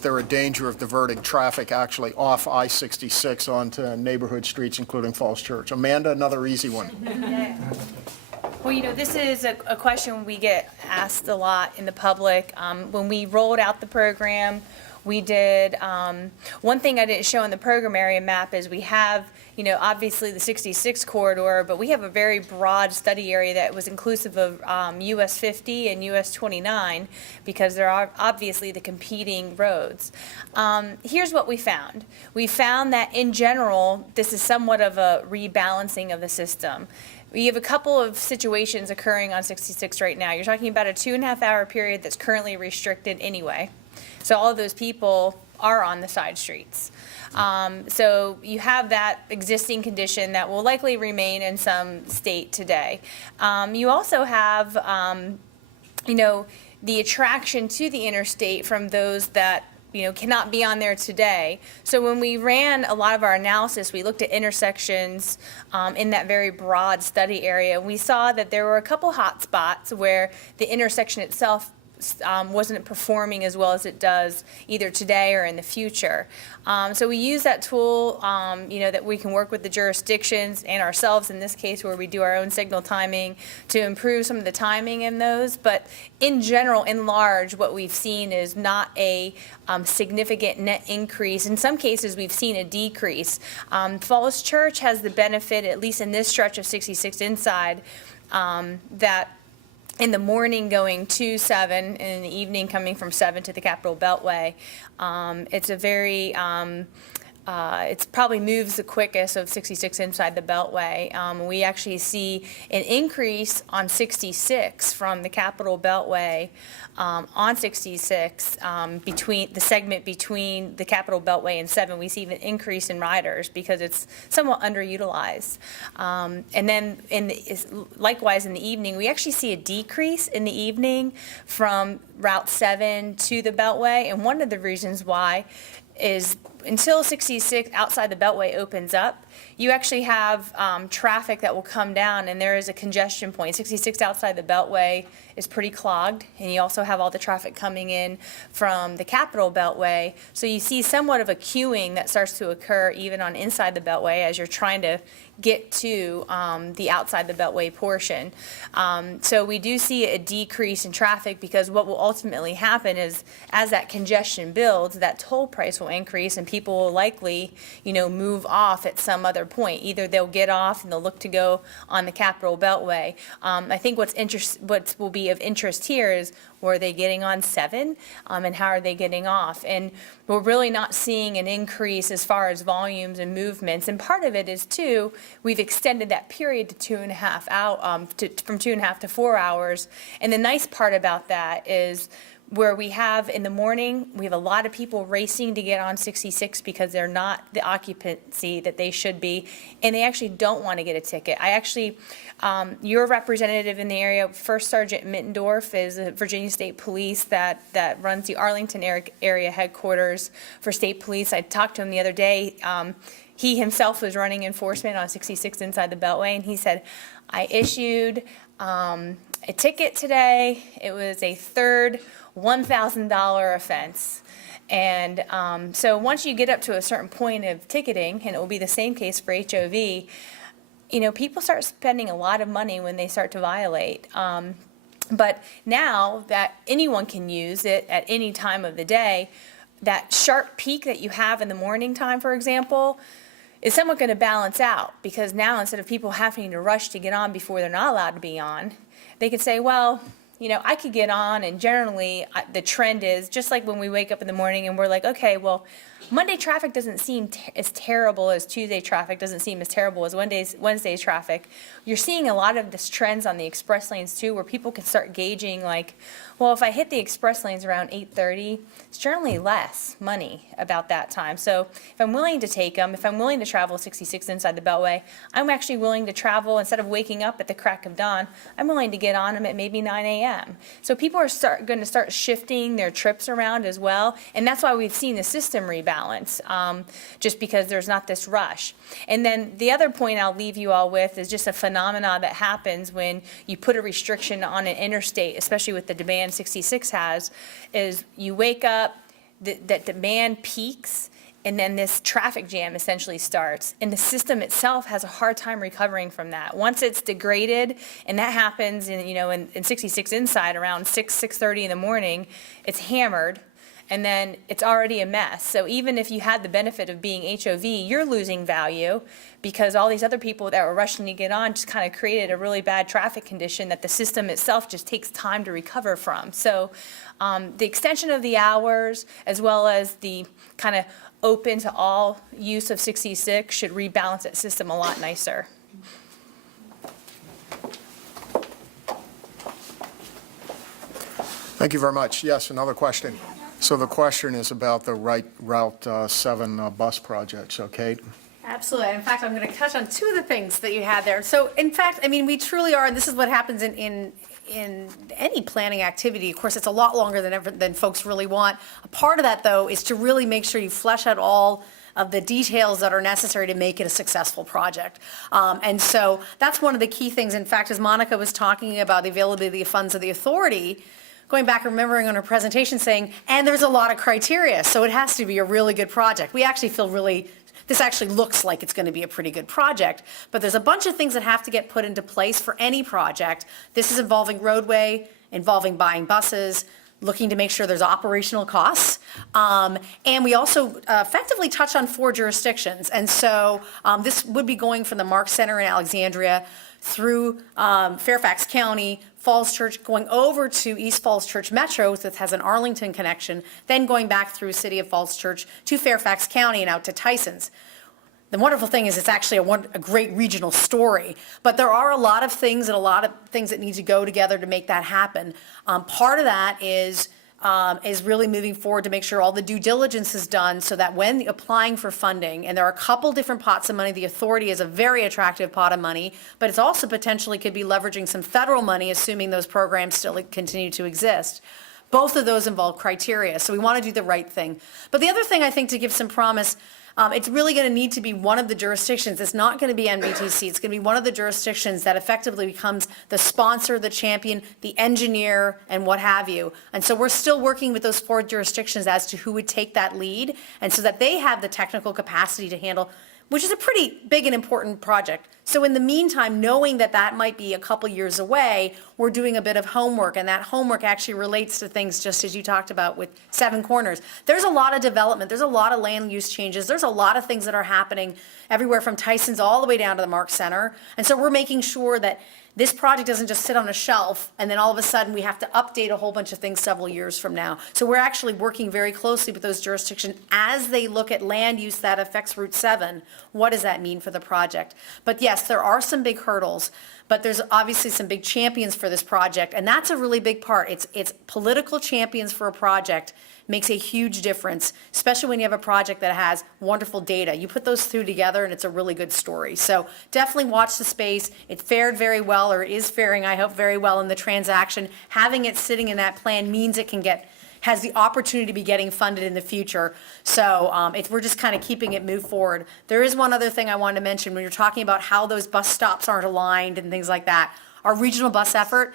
there a danger of diverting traffic actually off I-66 onto neighborhood streets, including Falls Church? Amanda, another easy one. Well, this is a question we get asked a lot in the public. When we rolled out the program, we did, one thing I didn't show on the program area map is we have, obviously the 66 corridor, but we have a very broad study area that was inclusive of US 50 and US 29 because there are obviously the competing roads. Here's what we found. We found that in general, this is somewhat of a rebalancing of the system. We have a couple of situations occurring on 66 right now. You're talking about a 2.5-hour period that's currently restricted anyway. So all of those people are on the side streets. So you have that existing condition that will likely remain in some state today. You also have, the attraction to the interstate from those that cannot be on there today. So when we ran a lot of our analysis, we looked at intersections in that very broad study area. We saw that there were a couple hot spots where the intersection itself wasn't performing as well as it does either today or in the future. So we use that tool, that we can work with the jurisdictions and ourselves in this case where we do our own signal timing to improve some of the timing in those. But in general, in large, what we've seen is not a significant net increase. In some cases, we've seen a decrease. Falls Church has the benefit, at least in this stretch of 66 inside, that in the morning going to 7, and in the evening coming from 7 to the Capitol Beltway. It's a very, it probably moves the quickest of 66 inside the Beltway. We actually see an increase on 66 from the Capitol Beltway on 66 between the segment between the Capitol Beltway and 7. We see an increase in riders because it's somewhat underutilized. And then likewise in the evening, we actually see a decrease in the evening from Route 7 to the Beltway. And one of the reasons why is until 66 outside the Beltway opens up, you actually have traffic that will come down, and there is a congestion point. 66 outside the Beltway is pretty clogged, and you also have all the traffic coming in from the Capitol Beltway. So you see somewhat of a queuing that starts to occur even on inside the Beltway as you're trying to get to the outside the Beltway portion. So we do see a decrease in traffic because what will ultimately happen is as that congestion builds, that toll price will increase and people will likely, move off at some other point. Either they'll get off and they'll look to go on the Capitol Beltway. I think what will be of interest here is were they getting on 7 and how are they getting off? And we're really not seeing an increase as far as volumes and movements. And part of it is, too, we've extended that period to 2.5 hours, from 2.5 to 4 hours. And the nice part about that is where we have in the morning, we have a lot of people racing to get on 66 because they're not the occupancy that they should be, and they actually don't want to get a ticket. Your representative in the area, First Sergeant Mittendorf, is a Virginia State Police that runs the Arlington area headquarters for state police. I talked to him the other day. He himself was running enforcement on 66 inside the Beltway, and he said, I issued a ticket today. It was a third $1,000 offense. And so once you get up to a certain point of ticketing, and it will be the same case for HOV, people start spending a lot of money when they start to violate. But now that anyone can use it at any time of the day, that sharp peak that you have in the morning time, for example, is somewhat going to balance out because now instead of people having to rush to get on before they're not allowed to be on, they can say, well, I could get on, and generally the trend is just like when we wake up in the morning and we're like, okay, well, Monday traffic doesn't seem as terrible as Tuesday traffic, doesn't seem as terrible as Wednesday's traffic. You're seeing a lot of this trends on the express lanes too, where people can start gauging like, well, if I hit the express lanes around 8:30, it's generally less money about that time. So if I'm willing to take them, if I'm willing to travel 66 inside the Beltway, I'm actually willing to travel, instead of waking up at the crack of dawn, I'm willing to get on them at maybe 9 a.m. So people are going to start shifting their trips around as well, and that's why we've seen the system rebalance, just because there's not this rush. And then the other point I'll leave you all with is just a phenomena that happens when you put a restriction on an interstate, especially with the demand 66 has, is you wake up, that demand peaks, and then this traffic jam essentially starts. And the system itself has a hard time recovering from that. Once it's degraded, and that happens in 66 inside around 6:30 in the morning, it's hammered, and then it's already a mess. So even if you had the benefit of being HOV, you're losing value because all these other people that were rushing to get on just kind of created a really bad traffic condition that the system itself just takes time to recover from. So the extension of the hours, as well as the kind of open to all use of 66, should rebalance that system a lot nicer. Thank you very much. Yes, another question. So the question is about the Route 7 bus project. So Kate? Absolutely. In fact, I'm going to touch on two of the things that you had there. So in fact, I mean, we truly are, and this is what happens in any planning activity. Of course, it's a lot longer than folks really want. A part of that, though, is to really make sure you flesh out all of the details that are necessary to make it a successful project. And so that's one of the key things. In fact, as Monica was talking about the availability of funds of the authority, going back and remembering on her presentation saying, and there's a lot of criteria, so it has to be a really good project. We actually feel this actually looks like it's going to be a pretty good project, but there's a bunch of things that have to get put into place for any project. This is involving roadway, involving buying buses, looking to make sure there's operational costs. And we also effectively touch on 4 jurisdictions. And so this would be going from the Mark Center in Alexandria through Fairfax County, Falls Church, going over to East Falls Church Metro, that has an Arlington connection, then going back through City of Falls Church to Fairfax County and out to Tyson's. The wonderful thing is it's actually a great regional story, but there are a lot of things that need to go together to make that happen. Part of that is really moving forward to make sure all the due diligence is done so that when applying for funding, and there are a couple different pots of money, the authority is a very attractive pot of money, but it's also potentially could be leveraging some federal money, assuming those programs still continue to exist. Both of those involve criteria, so we want to do the right thing. But the other thing, I think, to give some promise, it's really going to need to be one of the jurisdictions. It's not going to be NVTC. It's going to be one of the jurisdictions that effectively becomes the sponsor, the champion, the engineer, and what have you. And so we're still working with those 4 jurisdictions as to who would take that lead, and so that they have the technical capacity to handle, which is a pretty big and important project. So in the meantime, knowing that that might be a couple years away, we're doing a bit of homework, and that homework actually relates to things just as you talked about with 7 Corners. There's a lot of development, there's a lot of land use changes, there's a lot of things that are happening everywhere from Tyson's all the way down to the Mark Center. And so we're making sure that this project doesn't just sit on a shelf and then all of a sudden we have to update a whole bunch of things several years from now. So we're actually working very closely with those jurisdictions as they look at land use that affects Route 7. What does that mean for the project? But yes, there are some big hurdles, but there's obviously some big champions for this project, and that's a really big part. It's political champions for a project makes a huge difference, especially when you have a project that has wonderful data. You put those 2 together and it's a really good story. So definitely watch the space. It fared very well, or is faring, I hope, very well in the transaction. Having it sitting in that plan means it has the opportunity to be getting funded in the future. So we're just kind of keeping it move forward. There is one other thing I wanted to mention when you're talking about how those bus stops aren't aligned and things like that. Our regional bus effort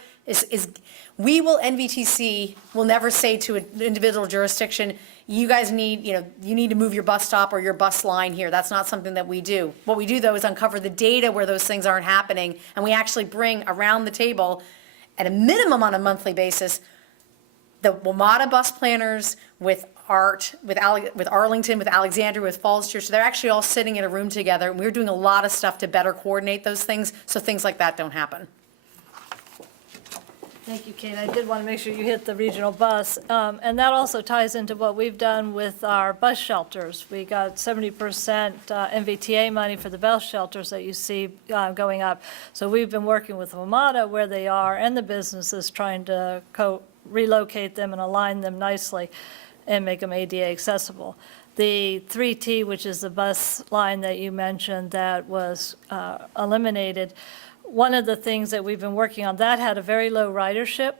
NVTC will never say to an individual jurisdiction, you guys need to move your bus stop or your bus line here. That's not something that we do. What we do, though, is uncover the data where those things aren't happening, and we actually bring around the table, at a minimum on a monthly basis, the WMATA bus planners with ART, with Arlington, with Alexandria, with Falls Church. They're actually all sitting in a room together, and we're doing a lot of stuff to better coordinate those things so things like that don't happen. Thank you, Kate. I did want to make sure you hit the regional bus. And that also ties into what we've done with our bus shelters. We got 70% NVTA money for the bus shelters that you see going up. So we've been working with WMATA where they are and the businesses trying to relocate them and align them nicely and make them ADA accessible. The 3T, which is the bus line that you mentioned that was eliminated, one of the things that we've been working on, that had a very low ridership,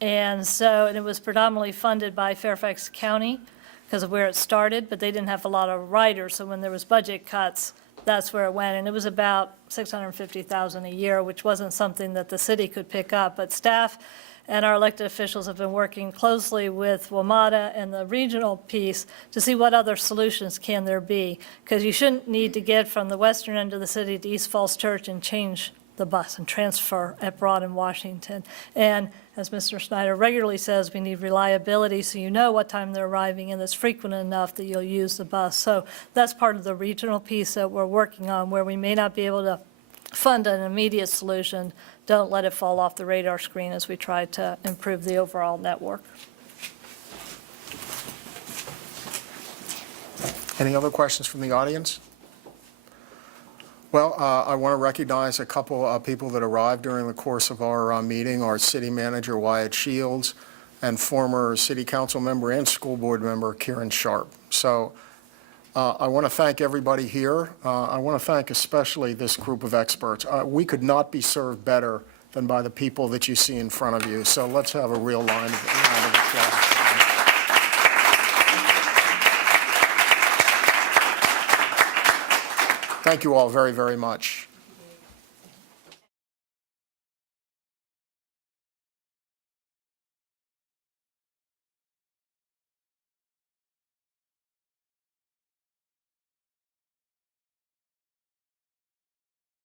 and it was predominantly funded by Fairfax County because of where it started, but they didn't have a lot of riders, so when there was budget cuts, that's where it went, and it was about $650,000 a year, which wasn't something that the city could pick up, but staff and our elected officials have been working closely with WMATA and the regional piece to see what other solutions can there be, because you shouldn't need to get from the western end of the city to East Falls Church and change the bus and transfer at Broad and Washington. And as Mr. Snyder regularly says, we need reliability, so you know what time they're arriving, and it's frequent enough that you'll use the bus. So that's part of the regional piece that we're working on, where we may not be able to fund an immediate solution. Don't let it fall off the radar screen as we try to improve the overall network. Any other questions from the audience? Well, I want to recognize a couple of people that arrived during the course of our meeting, our city manager Wyatt Shields and former city council member and school board member Kieran Sharp. So I want to thank everybody here. I want to thank especially this group of experts. We could not be served better than by the people that you see in front of you. So let's have a real round of applause. Thank you all very, very much.